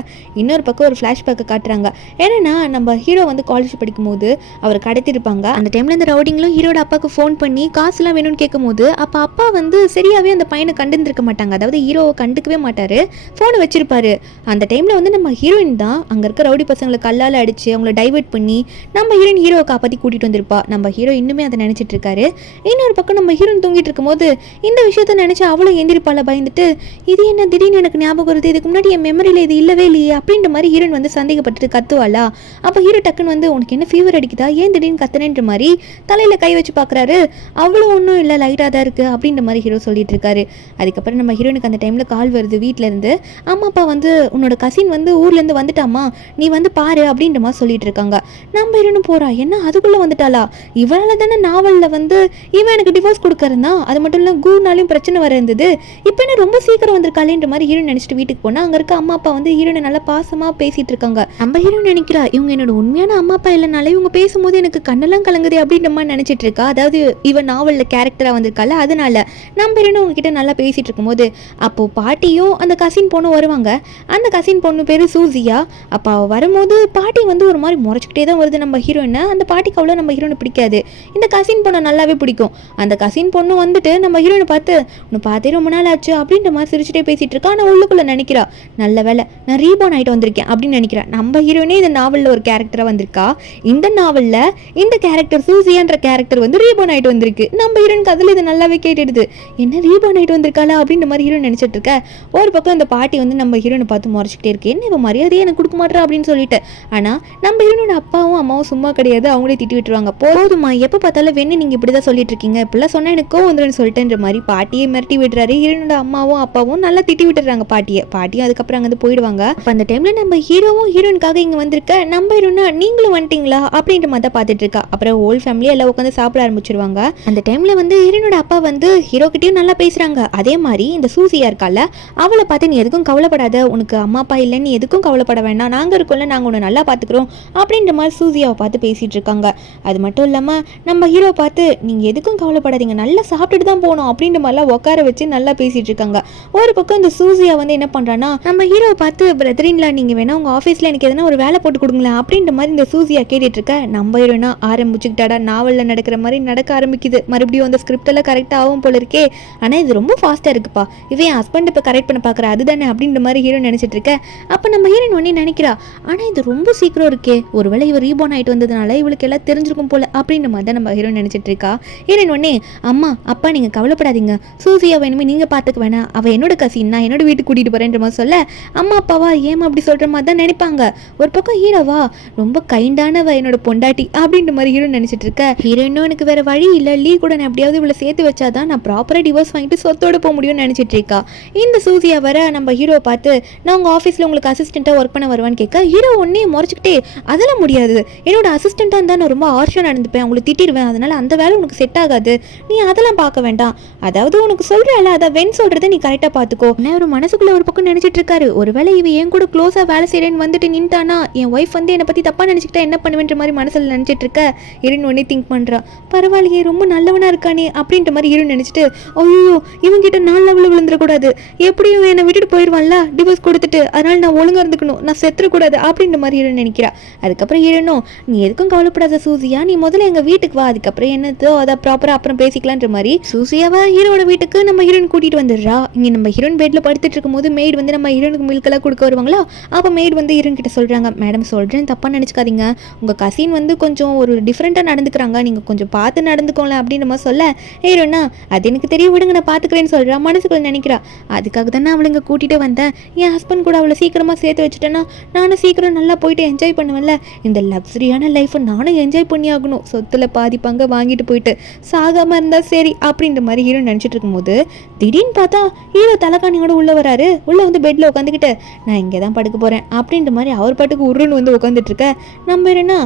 இன்னொரு பக்கம் ஒரு ஃபிளாஷ்பேக்கை காட்டுறாங்க. ஏன்னா நம்ம ஹீரோ வந்து காலேஜ் படிக்கும் போது அவர் கடத்திருப்பாங்க. அந்த டைம்ல இந்த ரவுடிங்களும் ஹீரோட அப்பாவுக்கு ஃபோன் பண்ணி காசுலாம் வேணும்னு கேட்கும் போது அப்போ அப்பா வந்து சரியாவே அந்த பையனை கண்டுருக்க மாட்டாங்க, அதாவது ஹீரோவை கண்டுக்கவே மாட்டாரு, ஃபோனை வச்சிருப்பாரு. அந்த டைம்ல வந்து நம்ம ஹீரோயின் தான் அங்க இருக்க ரவுடி பசங்களை கல்லால அடிச்சு அவங்கள டைவர்ட் பண்ணி நம்ம ஹீரோவை காப்பாற்றி கூட்டிட்டு வந்திருப்பா. நம்ம ஹீரோ இன்னுமே அதை நினைச்சிட்டு இருக்காரு. இன்னொரு பக்கம் நம்ம ஹீரோயின் தூங்கிட்டு இருக்கும் போது இந்த விஷயத்த நினைச்சு அவளும் எந்திரிப்பால பயந்துட்டு, இது என்ன திடீர்னு எனக்கு ஞாபகம் வருது, இதுக்கு முன்னாடி என் மெமரியில இது இல்லவே இல்லையே அப்படின்ற மாதிரி ஹீரோயின் வந்து சந்தேகப்பட்டு கத்துவாளா. அப்போ ஹீரோ டக்குன்னு வந்து உனக்கு என்ன ஃபீவர் அடிக்குதா, ஏன் திடீர்னு கத்துனேன்ற மாதிரி தலையில கை வச்சு பாக்குறாரு. அவ்வளோ ஒன்றும் இல்லை லைட்டாக தான் இருக்கு அப்படின்ற மாதிரி ஹீரோ சொல்லிட்டு இருக்காரு. அதுக்கப்புறம் நம்ம ஹீரோனுக்கு அந்த டைம்ல கால் வருது வீட்டில இருந்து, அம்மா அப்பா வந்து உன்னோட கசின் வந்து ஊர்ல இருந்து வந்துட்டாமா, நீ வந்து பாரு அப்படின்ற மாதிரி சொல்லிட்டு இருக்காங்க. நம்ம ஹீரோனும் போறா, என்ன அதுக்குள்ள வந்துட்டாளா, இவனால தானே நாவல்ல வந்து இவன் எனக்கு டிவோர்ஸ் கொடுக்கறதா, அது மட்டும் இல்லை கூனாலையும் பிரச்சனை வர இருந்தது, இப்போ என்ன ரொம்ப சீக்கிரம் வந்திருக்காளேன்ற மாதிரி ஹீரோன் நினைச்சிட்டு வீட்டுக்கு போனா அங்க இருக்க அம்மா அப்பா வந்து ஹீரோனை நல்லா பாசமா பேசிட்டு இருக்காங்க. நம்ம ஹீரோன் நினைக்கிறா இவங்க என்னோட உண்மையான அம்மா அப்பா இல்லைனாலே இவங்க பேசும்போது எனக்கு கண்ணெல்லாம் கலங்குதே அப்படின்ற மாதிரி நினைச்சிட்டு இருக்கா. அதாவது இவன் நாவல்ல கேரக்டரா வந்திருக்கால அதனால நம்ம ஹீரோனும் உங்ககிட்ட நல்லா பேசிட்டு இருக்கும்போது அப்போ பாட்டியும் அந்த கசின் பொண்ணும் வருவாங்க. அந்த கசின் பொண்ணு பேரு சூசியா. அப்போ அவ வரும்போது பாட்டி வந்து ஒரு மாதிரி முறைச்சிக்கிட்டே தான் வருது நம்ம ஹீரோயினை. அந்த பாட்டிக்கு அவ்வளோ நம்ம ஹீரோனை பிடிக்காது, இந்த கசின் பொண்ணை நல்லாவே பிடிக்கும். அந்த கசின் பொண்ணு வந்துட்டு நம்ம ஹீரோனை பார்த்து உன்னை பார்த்தே ரொம்ப நாள் ஆச்சு அப்படின்ற மாதிரி சிரிச்சுட்டே பேசிட்டு இருக்கா. ஆனால் உள்ளுக்குள்ள நினைக்கிறா நல்ல வேலை நான் ரீபார்ன் ஆகிட்டு வந்திருக்கேன் அப்படின்னு நினைக்கிறா. நம்ம ஹீரோயினே இந்த நாவலில் ஒரு கேரக்டராக வந்திருக்கா. இந்த நாவலில் இந்த கேரக்டர் சூசியான்ற கேரக்டர் வந்து ரீபார்ன் ஆகிட்டு வந்திருக்கு. நம்ம ஹீரோனுக்கு அதில் இது நல்லாவே கேட்டுடுது, என்ன ரீபார்ன் ஆகிட்டு வந்திருக்காளா அப்படின்ற மாதிரி ஹீரோன் நினைச்சிட்டு இருக்க. ஒரு பக்கம் அந்த பாட்டி வந்து நம்ம ஹீரோனை பார்த்து முறைச்சிக்கிட்டே இருக்கு, என்ன இவன் மரியாதையே எனக்கு கொடுக்க மாட்டா அப்படின்னு சொல்லிட்டு. ஆனால் நம்ம ஹீரோனோட அப்பாவும் அம்மாவும் சும்மா கிடையாது, அவங்களே திட்டி விட்டுருவாங்க. போதுமா எப்போ பார்த்தாலும் வேணும் நீங்கள் இப்படி தான் சொல்லிட்டு இருக்கீங்க, இப்படிலாம் சொன்னால் எனக்கு கோவம் வந்துருன்னு சொல்லிட்டுன்ற மாதிரி பாட்டியை மிரட்டி விடுறாரு. ஹீரோனோட அம்மாவும் அப்பாவும் நல்லா திட்டி விட்டுறாங்க பாட்டியும். அதுக்கப்புறம் அங்கே போயிடுவாங்க. அப்போ அந்த டைம்ல நம்ம ஹீரோவும் ஹீரோனுக்காக இங்கே வந்திருக்க. நம்ம ஹீரோனா நீங்களும் வந்துட்டீங்களா அப்படின்ற மாதிரி தான் பார்த்துட்டு இருக்கா. அப்புறம் ஹோல் ஃபேமிலி எல்லாம் உட்காந்து சாப்பிட ஆரம்பிச்சிருவாங்க. அந்த டைம்ல வந்து ஹீரோனோட அப்பா வந்து ஹீரோ கிட்டயும் நல்லா பேசுறாங்க. அதே மாதிரி இந்த சூசியா இருக்கால அவளை பார்த்து நீ எதுக்கும் கவலைப்படாத, உனக்கு அம்மா அப்பா இல்லைன்னு எதுக்கும் கவலைப்பட வேண்டாம், நாங்கள் இருக்கோம்ல, நாங்கள் உன்னை நல்லா பார்த்துக்கிறோம் அப்படின்ற மாதிரி சூசியாவை பார்த்து பேசிட்டு இருக்காங்க. அது மட்டும் இல்லாமல் நம்ம ஹீரோ பார்த்து நீங்கள் எதுக்கும் கவலைப்படாதீங்க, நல்லா சாப்பிட்டுட்டு தான் போகணும் அப்படின்ற மாதிரிலாம் உட்கார வச்சு நல்லா பேசிட்டு இருக்காங்க. ஒரு பக்கம் இந்த சூசியா வந்து என்ன பண்ணுறான்னா நம்ம ஹீரோவை பார்த்து பிரதரின்லா நீங்கள் வேணா உங்கள் ஆஃபீஸில் எனக்கு எதனா ஒரு வேலை போட்டு கொடுங்களேன் அப்படின்ற மாதிரி இந்த சூசியா கேட்டுட்டு இருக்க. நம்ம ஹீரோனா ஆரம்பிச்சுக்கிட்டாடா நாவலில் நடக்கிற மாதிரி நடக்க ஆரம்பிக்குது. மறுபடியும் அந்த ஸ்கிரிப்ட் எல்லாம் கரெக்டாக ஆகும் போல இருக்கே. ஆனால் இது ரொம்ப ஃபாஸ்ட்டாக இருக்குப்பா, இவன் என் ஹஸ்பண்ட் இப்போ கரெக்ட் பண்ண பார்க்குறா அதுதானே அப்படின்ற மாதிரி ஹீரோ நினச்சிட்டு இருக்க. அப்போ நம்ம ஹீரோயின் ஒன்னே நினைக்கிறா, ஆனால் இது ரொம்ப சீக்கிரம் இருக்கே, ஒருவேளை இவர் ரீபோர்ன் ஆகிட்டு வந்ததுனால இவளுக்கு எல்லாம் தெரிஞ்சிருக்கும் போல அப்படின்ற மாதிரி தான் நம்ம ஹீரோ நினச்சிட்டு இருக்கா. ஹீரோயின் ஒன்னே, அம்மா அப்பா நீங்கள் கவலைப்படாதீங்க, சூசியா வேணுமே நீங்கள் பார்த்துக்க வேணாம், அவள் என்னோட கசின், நான் என்னோட வீட்டுக்கு கூட்டிகிட்டு போகிறேன்ற மாதிரி சொல்ல, அம்மா அப்பாவா ஏமா அப்படி சொல்கிற மாதிரி தான் நினைப்பாங்க. ஒரு பக்கம் ஹீரோவா ரொம்ப கைண்டானவ என்னோட பொண்டாட்டி அப்படின்ற மாதிரி ஹீரோ நினச்சிட்டு இருக்க. ஹீரோயினும் எனக்கு வேற வழி இல்லை, லீ கூட நான் எப்படியாவது இவ்வளோ சேர்த்து வச்சாதான் நான் ப்ராப்பராக டிவோர்ஸ் வாங்கிட்டு சொத்தோட போக முடியும்னு நினச்சிட்டு இருக்கா. இந்த சூசியா வர நம்ம ஹீரோ பார்த்து, நான் உங்கள் ஆஃபீஸில் உங்களுக்கு அசிஸ்டண்ட்டாக ஒர்க் பண்ண வருவான்னு கேட்க, ஹீரோ ஒன்னே முறைச்சிக்கிட்டே, அதெல்லாம் முடியாது, என்னோட அசிஸ்டண்ட்டாக இருந்தால் நான் ரொம்ப ஹார்ஷாக நடந்துப்பேன், உங்களுக்கு திட்டிடுவேன், அதனால அந்த வேலை உனக்கு செட் ஆகாது, நீ அதெல்லாம் பார்க்க வேண்டாம், அதாவது உனக்கு சொல்கிறல அதை வென் சொல்கிறத நீ கரெக்டாக பார்த்துக்கோ. நான் ஒரு மனசுக்குள்ளே ஒரு பக்கம் நினச்சிட்டு இருக்காரு, ஒருவேளை இவ என் கூட க்ளோஸாக வேலை செய்கிறேன்னு வந்துட்டு நின்ட்டானா என் ஒய்ஃப் வந்து என்னை பற்றி தப்பாக நினச்சிக்கிட்டா என்ன பண்ணுவேன்ற மாதிரி மனசில் நினச்சிட்டு இருக்க. ஹீரோயின் ஒன்னே திங்க் பண்ணுறா, பரவாயில்லையே ரொம்ப நல்லவனாக இருக்கானே அப்படின்ற மாதிரி ஹீரோயின் நினச்சிட்டு, ஐயோ இவங்கிட்ட நான் லெவலில் விழுந்துடக்கூடாது, எப்படியும் என்னை விட்டுட்டு போயிடுவான்ல டிவோர்ஸ் கொடுத்துட்டு, அதனால நான் ஒழுங்காக இருந்துக்கணும், நான் செத்துறக்கூடாது அப்படின்ற மாதிரி ஹீரோயின் நினைக்கிறா. அதுக்கப்புறம் ஹீரோனும், நீ எதுக்கும் கவலைப்படாத சூசியா, நீ முதல்ல எங்கள் வீட்டுக்கு வா, அதுக்கப்புறம் என்னதோ அதை ப்ராப்பராக அப்புறம் பேசிக்கலான்ற மாதிரி சூசியாவை ஹீரோட வீட்டுக்கு நம்ம ஹீரோயின் கூட்டிகிட்டு வந்துடுறா. இங்கே நம்ம ஹீரோயின் பெட்டில் படுத்துட்டு இருக்கும்போது மெய்டு வந்து நம்ம ஹீரோனுக்கு மில்கெல்லாம் கொடுக்க வருவாங்களா, அப்போ மெய்டு வந்து ஹீரோயின் கிட்ட சொல்கிறாங்க, மேடம் சொல்கிறேன் தப்பாக நினச்சிக்காதீங்க, உங்கள் கசின் வந்து கொஞ்சம் ஒரு டிஃப்ரெண்ட்டாக நடந்துக்கிறாங்க, நீங்கள் கொஞ்சம் பார்த்து நடந்துக்கோங்களேன் அப்படின்ற மாதிரி சொல்ல, ஹீரோனா அது எனக்கு தெரிய விடுங்க நான் பார்த்துக்கிறேன்னு சொல்கிறா. மனசுக்குள்ள நினைக்கிறா, அதுக்காக தானே அவளை இங்கே கூட்டிகிட்டு வந்தேன், என் ஹஸ்பண்ட் கூட அவளை சீக்கிரமாக சேர்த்து வச்சுட்டேன்னா நானும் சீக்கிரம் நல்லா போயிட்டு என்ஜாய் பண்ணுவேன்ல, இந்த லக்ஸரியான லைஃப்பை நானும் என்ஜாய் பண்ணி ஆகணும், சொத்துல பாதி பங்க வாங்கிட்டு போயிட்டு சாகாமல் இருந்தால் சரி அப்படின்ற மாதிரி ஹீரோ நினச்சிட்டு இருக்கும்போது திடீர்னு பார்த்தா ஹீரோ தலைக்காணியோட உள்ளே வராரு. உள்ளே வந்து பெட்டில் உட்காந்துக்கிட்டு, நான் இங்கே தான் படுக்க போகிறேன் அப்படின்ற மாதிரி அவர் பாட்டுக்கு உருன்னு வந்து உட்காந்துட்டு இருக்க. நம்ம என்னன்னா,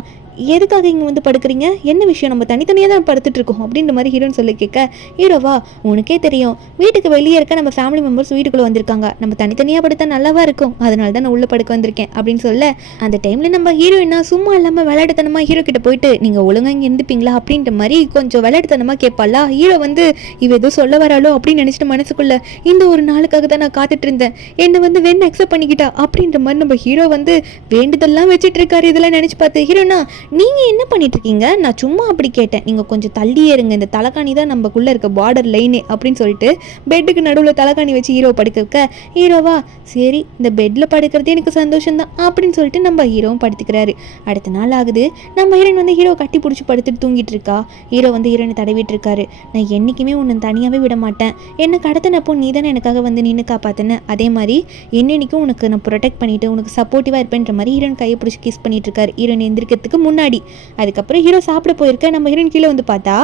எதுக்காக இங்கே வந்து படுக்கிறீங்க, என்ன விஷயம், நம்ம தனித்தனியாக தான் படுத்துட்டு இருக்கோம் அப்படின்ற மாதிரி ஹீரோன்னு சொல்லி கேட்க, ஹீரோவா உனக்கே தெரியும் வீட்டுக்கு வெளியே இருக்க நம்ம ஃபேமிலி மெம்பர்ஸ் வீட்டுக்குள்ளே வந்திருக்காங்க, நம்ம தனித்தனியாக படுத்தா நல்லாவா இருக்கும், அதனால தான் நான் உள்ளே படுக்க வந்திருக்கேன் அப்படின்னு சொல்ல, அந்த டைமில் நம்ம ஹீரோயினா சும்மா இல்லாமல் விளையாட்டுத்தனமாக ஹீரோ கிட்ட போயிட்டு, நீங்கள் ஒழுங்காக இங்கே இருந்துப்பீங்களா அப்படின்ற மாதிரி கொஞ்சம் விளையாட்டுத்தனமாக கேட்பாளா. ஹீரோ வந்து இவ ஏதோ சொல்ல வராளோ அப்படின்னு நினச்சிட்டு மனசுக்குள்ள, இந்த ஒரு நாளுக்காக தான் நான் காத்துட்டு இருந்தேன், என்னை வந்து வேணும் அக்செப்ட் பண்ணிக்கிட்டா அப்படின்ற மாதிரி நம்ம ஹீரோ வந்து வேண்டுதெல்லாம் வச்சுட்டு இருக்காரு. இதெல்லாம் நினச்சி பார்த்து ஹீரோனா, நீங்கள் என்ன பண்ணிட்டு இருக்கீங்க, நான் சும்மா அப்படி கேட்டேன், நீங்கள் கொஞ்சம் தள்ளியே இருங்க, இந்த தலைக்காணி தான் நம்மக்குள்ளே இருக்க பார்டர் லைனு அப்படின்னு சொல்லிட்டு பெட்டுக்கு நடுவில் தலைக்காணி வச்சு ஹீரோ படுக்க வைக்க, ஹீரோவா சரி இந்த பெட்டில் படுக்கிறதே எனக்கு சந்தோஷம் தான் அப்படின்னு சொல்லிட்டு நம்ம ஹீரோவும் படுத்துக்கிறாரு. அடுத்த நாள் ஆகுது, நம்ம ஹீரோயின் வந்து ஹீரோ கட்டி பிடிச்சி படுத்துட்டு தூங்கிட்டு இருக்கா. ஹீரோ வந்து ஹீரோனை தடவிட்டு இருக்காரு, நான் என்றைக்குமே உன்னை தனியாகவே விட மாட்டேன், என்னை கடத்தினப்போ நீ தானே எனக்காக வந்து நின்று காப்பாற்றின, அதே மாதிரி என்னென்னைக்கும் உனக்கு நான் ப்ரொடெக்ட் பண்ணிவிட்டு உனக்கு சப்போர்ட்டிவாக இருப்பேன்ற மாதிரி ஹீரோயின் கையை பிடிச்சி கிஸ் பண்ணிட்டு இருக்காரு ஹீரோயின் எந்திரிக்கிறதுக்கு முன்னாடி. அதுக்கப்புறம் ஹீரோ சாப்பிட போயிருக்க, நம்ம ஹீரோயின் கீழே வந்து பார்த்தா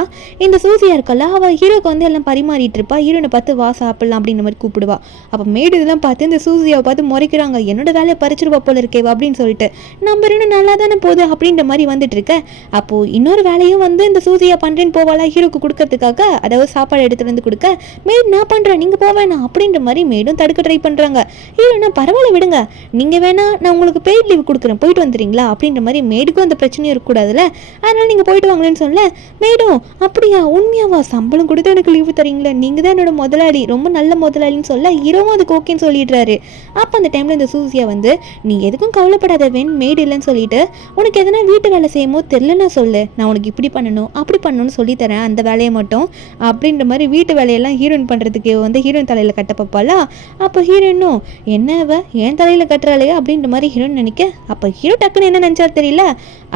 இந்த சூசியா இருக்கல, அவள் ஹீரோக்கு வந்து எல்லாம் பரிமாறிட்டு இருப்பா. ஹீரோனை பார்த்து வா சாப்பிடலாம் அப்படின்ற மாதிரி கூப்பிடுவா. அப்போ மேடு இதெல்லாம் பார்த்து இந்த சூசியாவை பார்த்து முறைக்கிறாங்க, என்னோட வேலையை பறிச்சிருவா போல இருக்கேவா அப்படின்னு சொல்லிட்டு, நம்ம ஹீரோயின் நல்லா தானே போகுது அப்படின்ற மாதிரி வந்துட்டு இருக்க. அப்போது இன்னொரு வேலையும் வந்து இந்த சூசியா பண்ணுறேன்னு போவாளா ஹீரோக்கு கொடுக்கறதுக்காக, அதாவது சாப்பாடு எடுத்துகிட்டு வந்து கொடுக்க, மேடு நான் பண்ணுறேன் நீங்கள் போவேணா அப்படின்ற மாதிரி மேடும் தடுக்க ட்ரை பண்ணுறாங்க. ஹீரோனா பரவாயில்ல விடுங்க, நீங்கள் வேணா நான் உங்களுக்கு பெய்ட் லீவ் கொடுக்குறேன் போயிட்டு வந்துடுறீங்களா அப்படின்ற மாதிரி, மேடுக்கும் அந்த பிரச்சனையும் இருக்கக்கூடாதுல்ல, அதனால நீங்கள் போயிட்டு வாங்களேன்னு சொல்ல, மேடும் அப்படியா உண்மையாவா சம்பளம் கொடுத்து எனக்கு லீவு தரீங்களா, நீங்கள் தான் என்னோட முதலாளி, ரொம்ப நல்ல முதலாளின்னு சொல்ல ஹீரோவும் அதுக்கு ஓகேன்னு சொல்லிடுறாரு. அப்போ அந்த டைமில் இந்த சூசியா வந்து, நீ எதுக்கும் கவலைப்படாத வென் மேடு இல்லைன்னு சொல்லிட்டு, உனக்கு எதனா வீட்டு வேலை செய்யுமோ தெரிலன்னா சொல்லு, நான் உனக்கு இப்படி பண்ணணும் அப்படி பண்ணணும்னு சொல்லித்தரேன் அந்த வேலையை மட்டும் அப்படின்ற மாதிரி வீட்டு வேலையெல்லாம் ஹீரோயின் பண்ணுறதுக்கு வந்து ஹீரோயின் தலையில் கட்ட பார்ப்பாளா. அப்போ ஹீரோயினும் என்னவ என் தலையில் கட்டுறாளே அப்படின்ற மாதிரி ஹீரோயின் நினைக்க, அப்போ ஹீரோ டக்குன்னு என்ன நினச்சா தெரியல,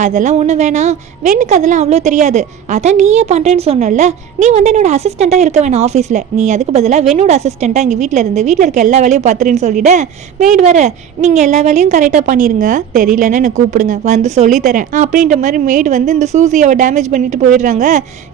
அதெல்லாம் ஒன்றும் வேணாம் வெண்ணுக்கு அதெல்லாம் அவ்வளோ தெரியாது, அதான் நீயே பண்ணுறேன்னு சொன்னல, நீ வந்து என்னோட அசிஸ்டண்ட்டாக இருக்க வேணாம் ஆஃபீஸில், நீ அதுக்கு பதிலாக வெண்ணோட அசிஸ்டண்ட்டாக இங்கே வீட்டில் இருக்க எல்லா வேலையும் பார்த்துருன்னு சொல்லிவிட, மெய்டு வர நீங்கள் எல்லா வேலையும் கரெக்டாக பண்ணிடுங்க, தெரியலன்னு என்னை கூப்பிடுங்க வந்து சொல்லித்தரேன் அப்படின்ற மாதிரி மெய்டு வந்து இந்த சூசியாவை டேமேஜ் பண்ணிட்டு போயிடுறாங்க.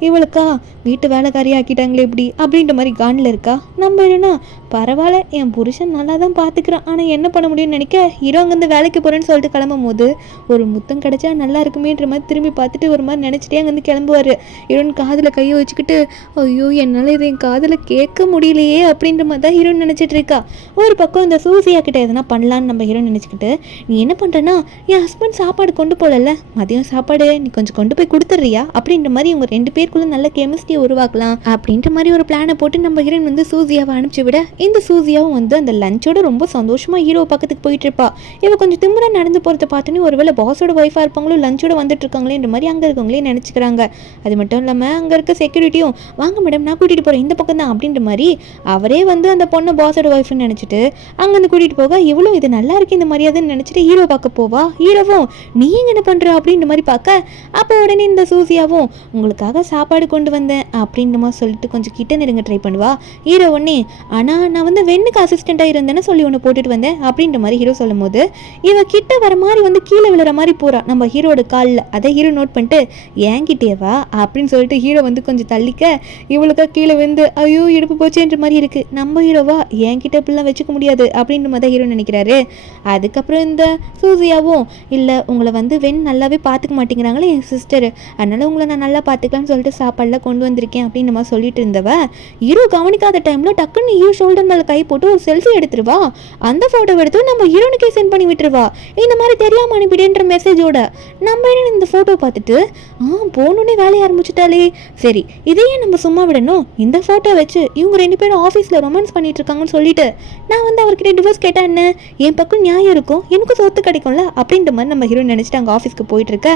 இவளுக்கா வீட்டு வேலைக்காரியாக ஆக்கிட்டாங்களே இப்படி அப்படின்ற மாதிரி கானில் இருக்கா. நம்ம என்னன்னா பரவாயில்ல என் புருஷன் நல்லா தான் பார்த்துக்கிறான், ஆனால் என்ன பண்ண முடியும்னு நினைக்க, ஹீரோ அங்கேருந்து வேலைக்கு போகிறேன்னு சொல்லிட்டு கிளம்பும் போது ஒரு முத்தம் கிடைச்சா நல்லா இருக்குமேன்ற மாதிரி திரும்பி பார்த்துட்டு ஒரு மாதிரி நினச்சிட்டே அங்கேருந்து கிளம்புவார். ஹீரோயின் காதில் கையை வச்சுக்கிட்டு, ஐயோ என்னால் இதை என் காதில் கேட்க முடியலையே அப்படின்ற மாதிரி தான் ஹீரோயின் நினச்சிட்டு இருக்கா. ஒரு பக்கம் இந்த சூசியா கிட்ட எதனா பண்ணலான்னு நம்ம ஹீரோயின் நினச்சிக்கிட்டு, நீ என்ன பண்ணுறேன்னா என் ஹஸ்பண்ட் சாப்பாடு கொண்டு போகல, மதியம் சாப்பாடு நீ கொஞ்சம் கொண்டு போய் கொடுத்துட்றியா அப்படின்ற மாதிரி இவங்க 2 பேருக்குள்ள நல்ல கெமிஸ்ட்ரியை உருவாக்கலாம் அப்படின்ற மாதிரி ஒரு பிளானை போட்டு நம்ம ஹீரோயின் வந்து சூசியாவை அனுப்பிச்சு விட, இந்த சூசியாவும் வந்து அந்த லஞ்சோட ரொம்ப சந்தோஷமாக ஹீரோ பக்கத்துக்கு போயிட்டு இருப்பா. இவ கொஞ்சம் திமுறா நடந்து போகிறத பார்த்தோன்னே ஒருவேளை பாஸோட ஒய்ஃபாக இருப்பாங்களோ லஞ்சோட வந்துட்டு இருக்காங்களேன்ற மாதிரி அங்கே இருக்கவங்களே நினச்சிக்கிறாங்க. அது மட்டும் இல்லாமல் அங்கே இருக்க செக்யூரிட்டியும் வாங்க மேடம் நான் கூட்டிகிட்டு போகிறேன் இந்த பக்கம் தான் அப்படின்ற மாதிரி அவரே வந்து அந்த பொண்ணை பாஸோட ஒய்ஃப்னு நினச்சிட்டு அங்கேருந்து கூட்டிகிட்டு போக இவ்வளோ இது நல்லா இருக்கு இந்த மரியாதைன்னு நினச்சிட்டு ஹீரோ பார்க்க போவா. ஹீரோவும் நீ என்ன பண்ணுற அப்படின்ற மாதிரி பார்க்க அப்போ உடனே இந்த சூசியாவும் உங்களுக்காக சாப்பாடு கொண்டு வந்தேன் அப்படின்ற மாதிரி சொல்லிட்டு கொஞ்சம் கிட்ட நெருங்க ட்ரை பண்ணுவா. ஹீரோ ஒன்னே ஆனால் நான் வந்து வெண்ணுக்கு அசிஸ்டண்ட்டாக இருந்தேன்னு சொல்லி ஒன்று போட்டுட்டு வந்தேன் அப்படின்ற மாதிரி ஹீரோ சொல்லும் போது இவ கிட்ட வர மாதிரி வந்து கீழே விழுற மாதிரி போறா நம்ம ஹீரோட காலில். அதை ஹீரோ நோட் பண்ணிட்டு ஏங்கிட்டேவா அப்படின்னு சொல்லிட்டு ஹீரோ வந்து கொஞ்சம் தள்ளிக்க இவளுக்கா கீழே வந்து ஐயோ இடுப்பு போச்சேன்ற மாதிரி இருக்கு. நம்ம ஹீரோவா என்கிட்ட இப்படிலாம் வச்சுக்க முடியாது அப்படின்ற மாதிரி ஹீரோ நினைக்கிறாரு. அதுக்கப்புறம் இந்த சூசியாவும் இல்லை உங்களை வந்து வெண் நல்லாவே பார்த்துக்க மாட்டேங்கிறாங்களே என் சிஸ்டர், அதனால உங்களை நான் நல்லா பார்த்துக்கலாம்னு சொல்லிட்டு சாப்பாடுலாம் கொண்டு வந்திருக்கேன் அப்படின்னு நம்ம சொல்லிட்டு இருந்தவ ஹீரோ கவனிக்காத டைம்ல டக்குன்னு ஹீரோ ஷோல்டர் மேலே கை போட்டு ஒரு செல்ஃபி எடுத்துருவா. அந்த ஃபோட்டோ எடுத்து நம்ம ஹீரோனுக்கே சென்ட் பண்ணி விட்டுருவா. இந்த மாதிரி தெரியாம அனுப்பிடுன்ற மெசேஜோட நம்ம இந்த ஃபோட்டோ பார்த்துட்டு போகணுன்னே வேலையை ஆரம்பிச்சுட்டாலே சரி இதையே நம்ம சும்மா விடணும், இந்த ஃபோட்டோ வச்சு இவங்க 2 பேரும் ஆஃபீஸில் ரொமான்ஸ் பண்ணிட்டு இருக்காங்கன்னு சொல்லிட்டு நான் வந்து அவர்கிட்ட டிவோர்ஸ் கேட்டா என்ன என் பக்கம் நியாயம் இருக்கும் எனக்கும் சொத்து கிடைக்கும்ல அப்படின்ற மாதிரி நம்ம ஹீரோயின் நினச்சிட்டு அங்கே ஆஃபீஸ்க்கு போயிட்டு இருக்க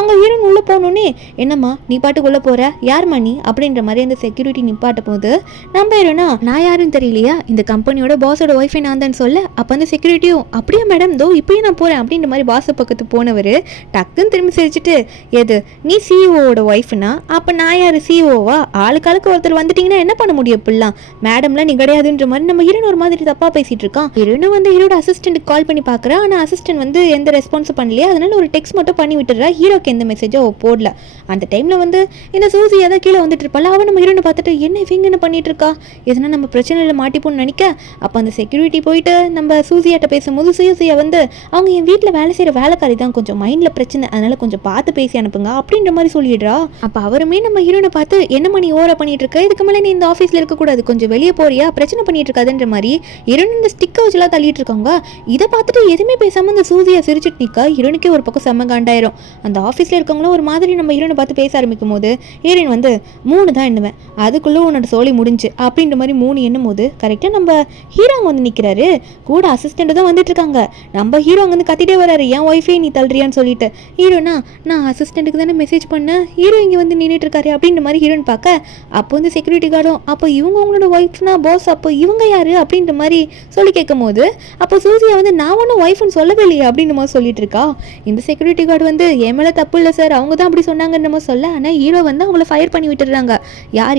அங்கே ஹீரோயின் உள்ளே போகணுன்னே என்னம்மா நீ பாட்டுக்குள்ளே போகிற யார் மணி அப்படின்ற மாதிரி அந்த செக்யூரிட்டி நிப்பாட்ட போது நம்ம ஹீரோனா நான் யாருன்னு தெரியலையா இந்த கம்பெனியோட பாஸோட ஒய்ஃபை நான் தான் சொல்ல அப்போ அந்த செக்யூரிட்டியும் அப்படியே மேடம் தோ இப்பயும் நான் போகிறேன் அப்படின்ற மாதிரி பாஸை பக்கத்து போனவர் டக்குன்னு திரும்பி சிரிச்சுட்டு எது நீ சிஇஓவோட ஒய்ஃப்னா அப்போ நான் யார் சிஇஓவா ஆளுக்காளுக்கு ஒருத்தர் வந்துட்டீங்கன்னா என்ன பண்ண முடியும் இப்படிலாம் மேடம்லாம் நீ கிடையாதுன்ற மாதிரி நம்ம ஹீரோன் ஒரு மாதிரி தப்பாக பேசிட்டு இருக்கான். ஹீரோனும் வந்து ஹீரோட அசிஸ்டன்ட்டுக்கு கால் பண்ணி பார்க்குறா. ஆனால் அசிஸ்டன்ட் வந்து எந்த ரெஸ்பான்ஸும் பண்ணலையா, அதனால ஒரு டெக்ஸ்ட் மட்டும் பண்ணி விட்டுறா. ஹீரோக்கு எந்த மெசேஜோ போடல. அந்த டைமில் வந்து இந்த சூசியா தான் கீழே வந்துட்டு இருப்பாள். அவன் நம்ம ஹீரோனை பார்த்துட்டு என்ன இவங்க என்ன பண்ணிட்டு இருக்கா எதனா நம்ம பிரச்சனையில் மாட்டிப்போன்னு நினைக்க அப்போ அந்த செக்யூரிட்டி போயிட்டு நம்ம சூசியாட்ட பேசும்போது சூசியா வந்து அவங்க என் வீட்டில் வேலை செய்கிற வேலைக்காரி தான் கொஞ்சம் மைண்டில் பிரச்சனை அதனால கொஞ்சம் பார்த்து பேசி அனுப்புங்க அப்படின்ற மாதிரி சொல்லிடுறா. அப்போ அவருமே நம்ம ஹீரோனை பார்த்து என்ன மணி ஓவரா பண்ணிட்டு இருக்க இதுக்கு மேலே நீ இந்த ஆஃபீஸில் இருக்கக்கூடாது கொஞ்சம் வெளியே போறியா பிரச்சனை பண்ணிட்டு இருக்காதுன்ற மாதிரி ஹீரோன் இந்த ஸ்டிக்கை வச்சுலாம் தள்ளிட்டு இருக்காங்க. இதை பார்த்துட்டு எதுவுமே பேசாமல் அந்த சூசியா சிரிச்சிட்டு நிற்க ஹீரோனுக்கே ஒரு பக்கம் செம்ம காண்டாயிரும். அந்த ஆஃபீஸில் இருக்கவங்களும் ஒரு மாதிரி நம்ம ஹீரோனை பார்த்து பேச ஆரம்பிக்கும் போது ஹீரோயின் வந்து 3 தான் எண்ணுவேன் அதுக்குள்ளே உன்னோட சோழி முடிஞ்சு அப்படின்ற மாதிரி 3 எண்ணும் போது கரெக்டாக நம்ம ஹீரோ அங்கே வந்து நிற்கிறாரு. கூட அசிஸ்டண்ட் தான் வந்துட்டு இருக்காங்க. நம்ம ஹீரோ அங்கே வந்து கத்திட்டே வராரு என் ஒய்ஃபே நீ தள்ளுறியான்னு சொல்லிட்டு ஹீரோனா நான் அசிஸ்டண்ட்டுக்கு தானே மெசேஜ் பண்ணேன் ஹீரோ இங்கே வந்து நின்றுட்டு இருக்காரு அப்படின்ற மாதிரி ஹீரோன்னு பார்க்க அப்போ வந்து செக்யூரிட்டி கார்டும் அப்போ இவங்க உங்களோட ஒய்ஃப்னா பாஸ் அப்போ இவங்க யாரு அப்படின்ற மாதிரி சொல்லி கேட்கும் போது அப்போ சூசியா வந்து நான் ஒன்றும் ஒய்ஃப்னு சொல்லவே இல்லையே அப்படின்ற மாதிரி சொல்லிட்டு இருக்கா. இந்த செக்யூரிட்டி கார்டு வந்து என் மேலே தப்பு இல்லை சார் அவங்க தான் அப்படி சொன்னாங்கன்ற மாதிரி சொல்ல ஆனால் ஹீரோ வந்து அவங்கள ஃபயர் பண்ணி விட்டுடுறாங்க.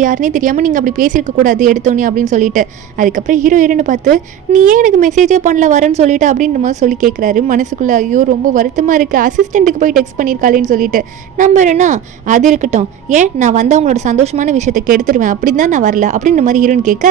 யாருன்னே தெரியாமல் நீங்கள் அப்படி பேசியிருக்க கூடாது எடுத்தோன்னே அப்படின்னு சொல்லிட்டு அதுக்கப்புறம் ஹீரோ ஹீரோன்னு பார்த்து நீ ஏன் எனக்கு மெசேஜே பண்ணல வரேன்னு சொல்லிட்டு அப்படின்ற மாதிரி சொல்லி கேட்குறாரு. மனசுக்குள்ள ஐயோ ரொம்ப வருத்தமாக இருக்குது அசிஸ்டண்ட்டுக்கு போய் டெக்ஸ்ட் பண்ணியிருக்காளேன்னு சொல்லிட்டு நம்புறேன்னா அது இருக்கட்டும் ஏன் நான் வந்து அவங்களோட சந்தோஷமான விஷயத்தை கெடுத்துருவேன் அப்படி தான் நான் வரல அப்படின்ற மாதிரி ஹீரோன் கேட்க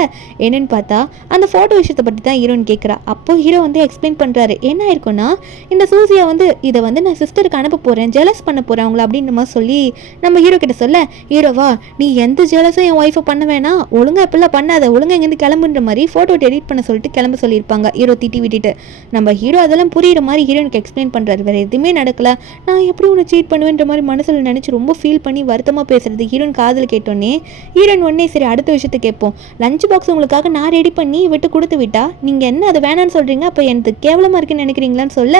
என்னன்னு பார்த்தா அந்த ஃபோட்டோ விஷயத்தை பற்றி தான் ஹீரோன் கேட்குறா. அப்போ ஹீரோ வந்து எக்ஸ்பிளைன் பண்ணுறாரு என்ன இருக்குன்னா இந்த சூசியா வந்து இதை வந்து நான் சிஸ்டருக்கு அனுப்ப போகிறேன் ஜெலஸ் பண்ண போகிறேன் அவங்கள அப்படின்ற மாதிரி சொல்லி நம்ம ஹீரோ கிட்ட சொல்ல ஹீரோவா நீ எந்த ஜெலஸும் என் ஒய்ஃபை பண்ண வேணாம் ஒழுங்கா இப்பெல்லாம் பண்ணாத ஒழுங்கா இங்கேருந்து கிளம்புன்ற மாதிரி ஃபோட்டோ எடிட் பண்ண சொல்லிட்டு கிளம்ப சொல்லியிருப்பாங்க ஹீரோ திட்டி விட்டுட்டு. நம்ம ஹீரோ அதெல்லாம் புரியுற மாதிரி ஹீரோனுக்கு எக்ஸ்பிளைன் பண்ணுறாரு வேறு எதுவுமே நடக்கல நான் எப்படி உன்னை சீட் பண்ணுவேன்ற மாதிரி மனசில் நினச்சி ரொம்ப ஃபீல் பண்ணி வருத்தமாக பேசுறது ஹீரோன் காதில் கேட்டோன்னே ஹீரோன் உடனே சரி அடுத்த விஷயத்தை கேட்போம் லஞ்ச் பாக்ஸ் உங்களுக்காக நான் ரெடி பண்ணி விட்டு கொடுத்து விட்டா நீங்கள் என்ன அதை வேணான்னு சொல்கிறீங்க அப்போ எனக்கு கேவலமாக இருக்குன்னு நினைக்கிறீங்களான்னு சொல்ல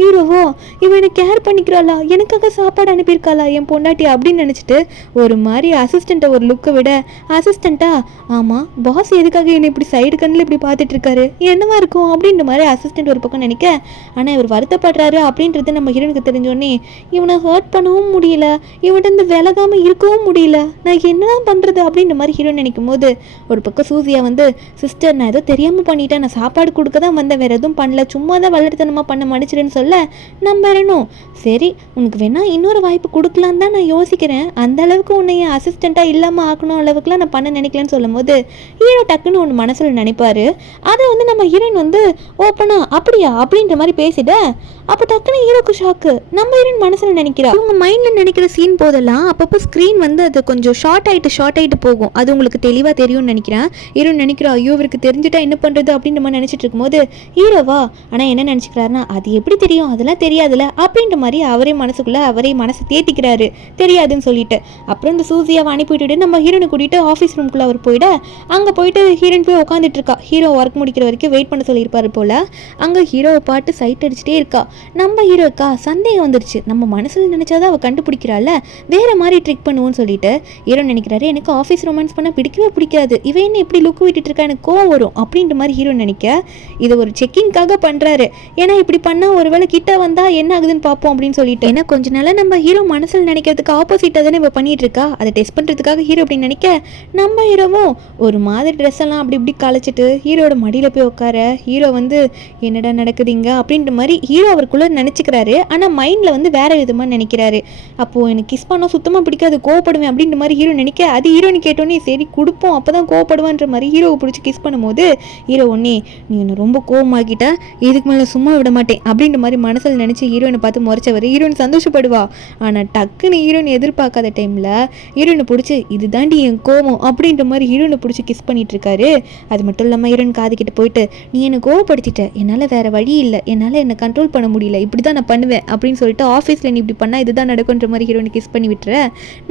ஹீரோவோ இவன் எனக்கு கேர் பண்ணிக்கிறாளா எனக்காக சாப்பாடு அனுப்பியிருக்காளா என் பொண்டாட்டி அப்படின்னு நினச்சிட்டு ஒரு மாதிரி அசிஸ்டண்ட்டை ஒரு லுக்கை விட அசிஸ்டண்ட்டா ஆமாம் பாஸ் எதுக்காக என்னை இப்படி சைடு கண்ணில் இப்படி பார்த்துட்டு இருக்காரு என்னவா இருக்கும் அப்படின்ற மாதிரி அசிஸ்டண்ட் ஒரு பக்கம் நினைக்க ஆனால் இவர் வருத்தப்படுறாரு அப்படின்றது நம்ம ஹீரோனுக்கு தெரிஞ்சோடனே இவனை ஹர்ட் பண்ணவும் முடியல இவன்ட்டு விலகாமல் இருக்கவும் முடியல நான் என்னதான் பண்ணுறது அப்படின்ற மாதிரி ஹீரோ நினைக்கும் போது ஒரு பக்கம் சூசியா வந்து சிஸ்டர் நான் ஏதோ தெரியாமல் பண்ணிட்டேன் நான் சாப்பாடு கொடுக்க தான் வந்தேன் வேறு எதுவும் பண்ணல சும்மா தான் வளர்த்தனமாக பண்ண மன்னிச்சிடுன்னு சொல்ல நம்ம வரணும் சரி உனக்கு வேணா இன்னொரு வாய்ப்பு கொடுக்கலான்னு தான் நான் யோசிக்கிறேன் அந்த அளவுக்கு உன்னை என் அசிஸ்டண்ட்டாக இல்லாமல் ஆக்கணும் அளவுக்குலாம் நான் பண்ண நினைக்கலன்னு சொல்லும் போது ஹீரோ டக்குன்னு ஒன்று மனசில் நினைப்பாரு. அதை வந்து நம்ம ஹீரோயின் வந்து ஓப்பனா அப்படியா அப்படின்ற மாதிரி பேசிட அப்போ டக்குன்னு ஹீரோக்கு ஷாக்கு நம்ம ஹீரோயின் மனசில் நினைக்கிறா இவங்க மைண்டில் நினைக்கிற சீன் போதெல்லாம் அப்பப்போ ஸ்க்ரீன் வந்து அது கொஞ்சம் ஷார்ட் ஆகிட்டு போகும் அது உங்களுக்கு தெளிவாக தெரியும்னு நினைக்கிறேன். ஹீரோ நினைக்கிறா ஐயோ இவருக்கு தெரிஞ்சுட்டா என்ன பண்ணுறது அப்படின்னு நம்ம நினச்சிட்டு இருக்கும்போது ஹீரோவா ஆனால் என்ன நினச்சிக்கிறாருன்னா அது எப்படி தெரியும் அதெல்லாம் தெரியாதுல்ல அப்படின்ற மாதிரி அவரே மனசுக்குள்ளே அவரே மனசை தேத்திக்கிறாரு தெரியாதுன்னு சொல்லிட்டு. அப்புறம் இந்த சூசியாவை அனுப்பி விட்டுட்டு நம்ம ஹீரோனை கூட்டிகிட்டு ஆஃபீஸ் ரூம்குள்ளே அவர் போயிட அங்கே போயிட்டு ஹீரோயின் போய் உட்காந்துட்டு இருக்கா. ஹீரோ ஒர்க் முடிக்கிற வரைக்கும் வெயிட் பண்ண சொல்லியிருப்பாரு போல். அங்கே ஹீரோவை பாட்டு சைட் அடிச்சுட்டே இருக்கா. நம்ம ஹீரோக்கா சந்தேகம் வந்து வந்துருச்சு, நம்ம மனசில் நினச்சாதான் அவள் கண்டுபிடிக்கிறாள், வேறு மாதிரி ட்ரிக் பண்ணுவோன்னு சொல்லிட்டு ஹீரோ நினைக்கிறாரு. எனக்கு ஆஃபீஸ் ரொமான்ஸ் பண்ண பிடிக்கவே பிடிக்காது, இவன் என்ன இப்படி லுக்கு விட்டுட்டு இருக்கா, எனக்கு கோவம் வரும் அப்படின்ற மாதிரி ஹீரோ நினைக்க இதை ஒரு செக்கிங்காக பண்ணுறாரு. ஏன்னா இப்படி பண்ணால் ஒருவேளை கிட்ட வந்தால் என்ன ஆகுதுன்னு பார்ப்போம் அப்படின்னு சொல்லிட்டு. ஏன்னா கொஞ்ச நாளாக நம்ம ஹீரோ மனசில் நினைக்கிறதுக்கு ஆப்போசிட்டாக தானே இப்போ பண்ணிட்டு இருக்கா, அதை டெஸ்ட் பண்ணுறதுக்காக ஹீரோ அப்படின்னு நினைக்க நம்ம ஹீரோவும் ஒரு மாதிரி ட்ரெஸ் எல்லாம் அப்படி இப்படி களைச்சிட்டு ஹீரோட மடியில் போய் உட்கார ஹீரோ வந்து என்னடா நடக்குதுங்க அப்படின்ற மாதிரி ஹீரோ அவருக்குள்ளே நினச்சிக்கிறாரு. ஆனால் மைண்டில் வந்து வேற விதமாக நினைக்கிறாரு. அப்போது எனக்கு கிஸ் பண்ணால் சுத்தமாக பிடிக்காது, கோவப்படுவேன் அப்படின்ற மாதிரி ஹீரோ நினைக்க அது ஹீரோன்னு கேட்டோன்னே சரி கொடுப்போம் அப்போ தான் கோவப்படுவான்ற மாதிரி ஹீரோவை பிடிச்சி கிஸ் பண்ணும்போது ஹீரோ ஒன்னே நீ என்ன ரொம்ப கோவமாக்கிட்ட, இதுக்கு மேலே சும்மா விட மாட்டேன் அப்படின்ற மாதிரி மனசில் நினச்சி ஹீரோயினை பார்த்து முறைச்சவர். ஹீரோயின் சந்தோஷப்படுவா. ஆனால் டக்குன்னு ஹீரோயின் எதிர்பார்க்காத டைமில் ஹீரோயினை பிடிச்சி இது தாண்டி என் கோவம் அப்படின்ற மாதிரி ஹீரோயினை பிடிச்சி கிஸ் பண்ணிட்டு இருக்காரு. அது மட்டும் இல்லாமல் ஹீரோயின் காதுகிட்ட போயிட்டு நீ என்னை கோவப்படுத்திட்ட, என்னால் வேற வழி இல்லை, என்னால் என்னை கண்ட்ரோல் பண்ண முடியல, இப்படி தான் நான் பண்ணுவேன் அப்படின்னு சொல்லிட்டு ஆஃபீஸில் நீ இப்படி பண்ணால் இதுதான் நடக்குன்ற மாதிரி ஹீரோயினை கிஸ் பண்ணி விட்டுற.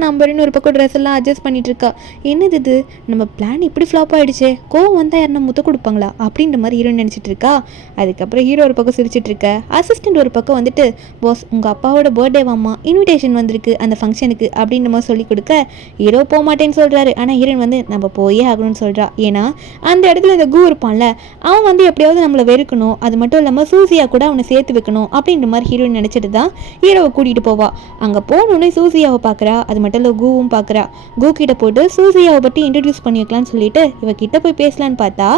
நம்ம ஒரு பக்கம் ட்ரெஸ் எல்லாம் அட்ஜஸ்ட் பண்ணிட்டு இருக்கா. என்னது இது, நம்ம பிளான் இப்படி ஃப்ளாப் ஆகிடுச்சே, கோவம் வந்தால் யாருன்னா முத்த கொடுப்பாங்களா அப்படின்ற மாதிரி ஹீரோயின் நினச்சிட்டு இருக்கா. அதுக்கப்புறம் ஹீரோ ஒரு பக்கம் சிரிச்சிட்டு இருக்க, அசிஸ்டன்ட் ஒரு பக்கம் வந்துட்டு பாஸ் உங்கள் அப்பாவோட பர்த்டே வாமா, இன்விடேஷன் வந்திருக்கு அந்த ஃபங்க்ஷனுக்கு அப்படின்ற மாதிரி சொல்லி கொடுக்க ஹீரோ போக மாட்டேன்னு சொல்கிறாரு. ஆனால் ஹீரோயின் வந்து நம்ம போயே ஆகணும்னு சொல்கிறா. ஏன்னா அந்த இடத்துல இந்த கூ இருப்பான்ல, அவன் வந்து எப்படியாவது நம்மளை வெறுக்கணும், அது மட்டும் இல்லாமல் சூசியா கூட அவனை சேர்த்து வைக்கணும் அப்படின்ற மாதிரி ஹீரோயின் நினச்சிட்டு தான் ஹீரோவை கூட்டிகிட்டு போவா. அங்கே போனோடனே சூசியாவை பார்க்குறா, அது மட்டும் இல்லை கூவும் பார்க்குறா. கூ கிட்ட போட்டு சூசியாவை பற்றி இன்ட்ரடியூஸ் பண்ணி வைக்கலான்னு சொல்லிட்டு இவ கிட்ட போய் பேசலான்னு பார்த்தா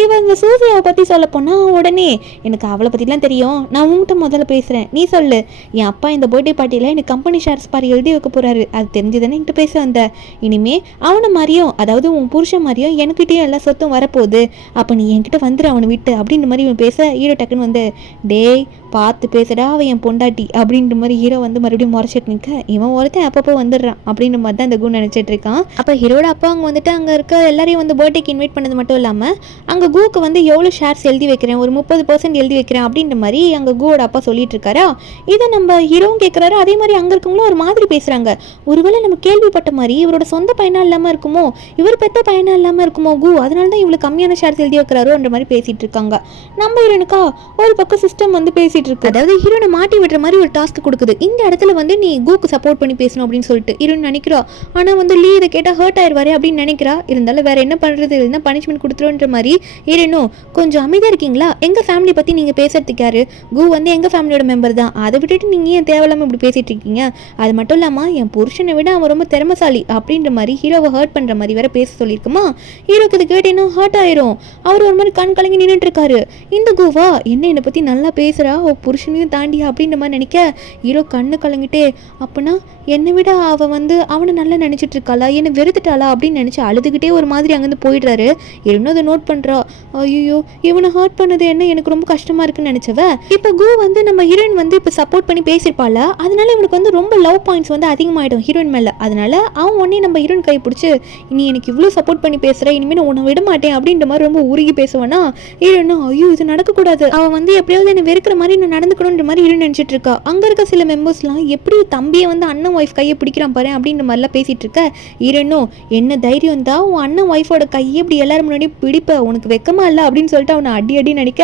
இவ இந்த சூசியாவை பற்றி சொல்ல போனால் உடனே எனக்கு அவளை பற்றிலாம் தெரியும், நான் உங்கள்கிட்ட முதல்ல பேசுகிறேன், நீ சொல்லு, என் அப்பா இந்த பர்த்டே பார்ட்டியில் எனக்கு கம்பெனி ஷேர்ஸ் பாரி எழுதி வைக்க போகிறாரு, அது தெரிஞ்சுதானே என்கிட்ட பேச வந்த, இனிமே அவனை மாதிரியும் அதாவது உன் புருஷன் மாதிரியும் எனக்கிட்டையும் எல்லா சொத்தும் வரப்போகுது, அப்போ நீ என்கிட்ட வந்துடு அவனை விட்டு அப்படின்ற மாதிரி இவன் பேச ஹீரோ டக்குன்னு வந்து டேய் பார்த்து பேசுடா அவன் என் பொண்டாட்டி அப்படின்ற மாதிரி ஹீரோ வந்து மறுபடியும் முறைச்சிட்டு நிற்க இவன் ஒருத்தன் அப்பப்போ வந்துடுறான் அப்படின்ற மாதிரி தான் இந்த கூ நினச்சிட்டு இருக்கான். அப்போ ஹீரோட அப்பா அங்கே வந்துட்டு அங்கே இருக்க எல்லாரையும் வந்து பர்த்டேக்கு இன்வைட் பண்ணது மட்டும் இல்லாமல் அங்கே கூக்கு வந்து எவ்வளோ ஷேர்ஸ் எழுதி வைக்கிறேன், ஒரு 30% எழுதி வைக்கிறேன் அப்படின்ற மாதிரி அங்கே கூவோட அப்பா சொல்லிட்டு இருக்காரா. இதை நம்ம ஹீரோவும் கேட்குறாரு. அதே மாதிரி அங்கே இருக்கவங்களும் ஒரு மாதிரி பேசுகிறாங்க. ஒருவேளை நம்ம கேள்விப்பட்ட மாதிரி இவரோட சொந்த பையனாக இல்லாமல் இருக்குமோ, இவர் பெத்த பையனாக இல்லாமல் இருக்குமோ கூ, அதனால தான் இவ்வளோ கம்மியான ஷேர்ஸ் எழுதி வைக்கிறாரோன்ற மாதிரி பேசிட்டு இருக்காங்க. நம்ம ஹீரோனுக்கா ஒரு பக்கம் சிஸ்டம் வந்து பேசிட்டு இருக்கு. அதாவது ஹீரோனை மாட்டி விடுற மாதிரி ஒரு டாஸ்க் கொடுக்குது. இந்த இடத்துல வந்து நீ கூக்கு சப்போர்ட் பண்ணி பேசணும் அப்படின்னு சொல்லிட்டு ஹீரோன் நினைக்கிறா. ஆனால் வந்து லீ இதை கேட்டால் ஹர்ட் ஆயிடுவாரு அப்படின்னு நினைக்கிறா. இருந்தாலும் வேற என்ன பண்ணுறது, இல்லைன்னா பனிஷ்மெண்ட் கொடுத்துருன்ற மாதிரி ஹீரோனும் கொஞ்சம் அமைதியாக இருக்கீங்களா, எங்கள் ஃபேமிலி பற்றி நீங்கள் பேசுறதுக்கு யாரு, கூ வந்து எங்கள் ஃபேமிலியோட மெம்பர் தான், அதை விட்டுட்டு நீங்கள் ஏன் தேவையில்லாமல் இப்படி பேசிட்டு இருக்கீங்க, அது மட்டும் இல்லாமல் என் புருஷனை விட அவன் ரொம்ப திறமசாலி அப்படின்ற மாதிரி ஹீரோவை ஹர்ட் பண்ணுற மாதிரி வேற பேச சொல்லியிருக்குமா. ஹீரோக்கு இது கேட்டு என்ன ஹர்ட் ஆயிரும். அவர் ஒரு மாதிரி கண் கலங்கி நின்றுட்டு இருக்காரு. இந்த கூவா என்னை பற்றி நல்லா பேசுகிறா, அவள் புருஷனையும் தாண்டி அப்படின்ற மாதிரி நினைக்க ஹீரோ கண்ணு கலங்கிட்டே அப்பனா என்னை விட அவள் வந்து அவனை நல்லா நினச்சிட்டு இருக்காளா, என்னை வெறுத்துட்டாளா அப்படின்னு நினச்சி அழுதுகிட்டே ஒரு மாதிரி அங்கேருந்து போயிடுறாரு. இன்னும் அதை நோட் பண்ணுறா. ஐயோ இவனை ஹர்ட் பண்ணது என்ன எனக்கு ரொம்ப கஷ்டமாக இருக்குன்னு நினச்சவ இப்போ கூ வந்து நம்ம ஹீரோயின் வந்து இப்போ சப்போர்ட் பண்ணி பேசியிருப்பாள். அதனால இவனுக்கு வந்து ரொம்ப லவ் பாயிண்ட்ஸ் வந்து அதிகமாகிடும் ஹீரோயின் மேலே. அதனால அவன் உடனே நம்ம ஹீரோயின் கை பிடிச்சி நீ எனக்கு இவ்வளோ சப்போர்ட் பண்ணி பேசுகிற, இனிமேல் நான் உன்னை விட மாட்டேன் அப்படின்ற மாதிரி ரொம்ப உருகி பேசுவானா. ஹீரோயினா ஐயோ இது நடக்கக்கூடாது, அவன் வந்து எப்படியாவது என்னை வெறுக்கிற மாதிரி நான் நடந்துக்கணுன்ற மாதிரி ஹீரோயின் நினச்சிட்டு இருக்கா. அங்கே இருக்க சில மெம்பர்ஸ்லாம் எப்படி தம்பியை வந்து அண்ணன் ஒய்ஃப் கையை பிடிக்கிறான் பாரு அப்படின்ற மாதிரிலாம் பேசிகிட்டு இருக்க. ஹீரோனும் என்ன தைரியம் தான் உன் அண்ணன் ஒய்ஃபோட கையை இப்படி எல்லாரும் முன்னாடி பிடிப்ப, உனக்கு வெக்கமா இல்லை அப்படின்னு சொல்லிட்டு அவனை அடி நடிக்க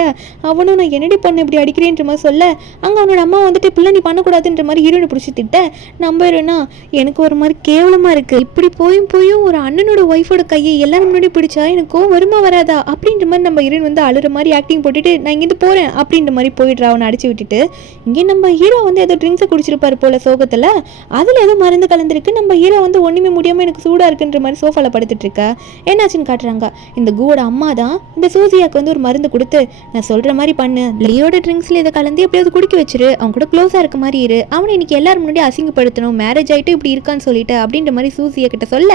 அவனும் நான் என்னடி பண்ண இப்படி அடிக்கிறேன்ற மாதிரி சொல்ல அங்கே அவனோட அம்மா வந்துட்டு பிள்ளை நீ பண்ணக்கூடாதுன்ற மாதிரி ஹீரோனை பிடிச்சி திட்ட. நம்ம ஹீரோனா எனக்கு ஒரு மாதிரி கேவலமாக இருக்குது, இப்படி போயும் ஒரு அண்ணனோட ஒய்ஃபோட கையை எல்லாரும் முன்னாடி பிடிச்சா எனக்கு வருமா வராதா அப்படின்ற மாதிரி நம்ம ஹீரோயின் வந்து அழுற மாதிரி ஆக்டிங் போட்டுட்டு நான் இங்கேருந்து போகிறேன் அப்படின்ற மாதிரி போயிடுறா. அவனை அடிச்சு விட்டுட்டு இங்கே நம்ம ஹீரோ வந்து ஏதோ ட்ரிங்க்ஸை குடிச்சிருப்பாரு போல சோகத்தில், அதில் ஏதோ மருந்து கலந்துருக்கு. நம்ம ஹீரோ வந்து ஒன்றுமே முடியாமல் எனக்கு சூடாக இருக்குன்ற மாதிரி சோஃபாவில் படுத்துட்டு இருக்க. என்னாச்சுன்னு காட்டுறாங்க. இந்த கூவோட அம்மா தான் இந்த சூசியாவுக்கு வந்து ஒரு மருந்து கொடுத்து நான் சொல்கிற மாதிரி பண்ணு, லியோட ட்ரிங்க்ஸில் இதை கலந்து எப்படியாவது குடிக்க வச்சிரு, அவன் கூட க்ளோஸாக இருக்க மாதிரி இரு, அவனை இன்னைக்கு எல்லாரும் முன்னாடி அசிங்கப்படுத்தணும், மேரேஜ் ஆகிட்டு இப்படி இருக்கான்னு சொல்லிட்டு அப்படின்ற மாதிரி சூசியா கிட்ட சொல்ல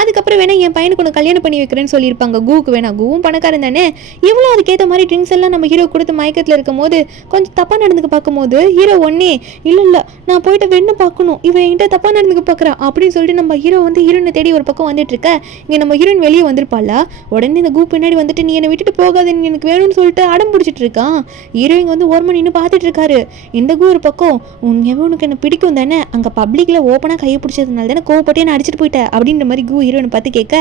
அதுக்கப்புறம் வேணா என் பையனுக்கு ஒன்று கல்யாணம் பண்ணி வைக்கிறேன்னு சொல்லியிருப்பாங்க கூவுக்கு. வேணா கூவும் பணக்காரன் தானே, இவ்வளோ அதுக்கேற்ற மாதிரி ட்ரிங்க்ஸ் எல்லாம் நம்ம ஹீரோ கொடுத்து மயக்கத்தில் இருக்கும் போது கொஞ்சம் தப்பாக நடந்துக்க பார்க்கும்போது ஹீரோ ஒன்னே இல்லை நான் போயிட்டு வெண்ணு பார்க்கணும், இவன் என்கிட்ட தப்பாக நடந்துக்க பார்க்குறான் அப்படின்னு சொல்லிட்டு நம்ம ஹீரோ வந்து ஹீரோனை தேடி ஒரு பக்கம் வந்துட்டு இருக்க. இங்கே நம்ம ஹீரோயின் வெளியே வந்திருப்பாள. உடனே இந்த கூப் பின்னாடி வந்துட்டு நீ என்னை விட்டுட்டு போகாது எனக்கு வேணும்னு சொல்லிட்டு அடம் பிடிச்சிட்டு இருக்கான். ஹீரோயின் வந்து ஓரமா நின்று பார்த்துட்டு இருக்காரு. இந்த கூ ஒரு பக்கம் உண்மையாவே உனக்கு என்ன பிடிக்கும் தானே, அங்கே பப்ளிக்ல ஓப்பனாக கையை பிடிச்சதுனால தானே கோவப்பட்டே நான் அடிச்சுட்டு போயிட்டேன் அப்படின்ற மாதிரி கூ ஹீரோனை பார்த்து கேட்க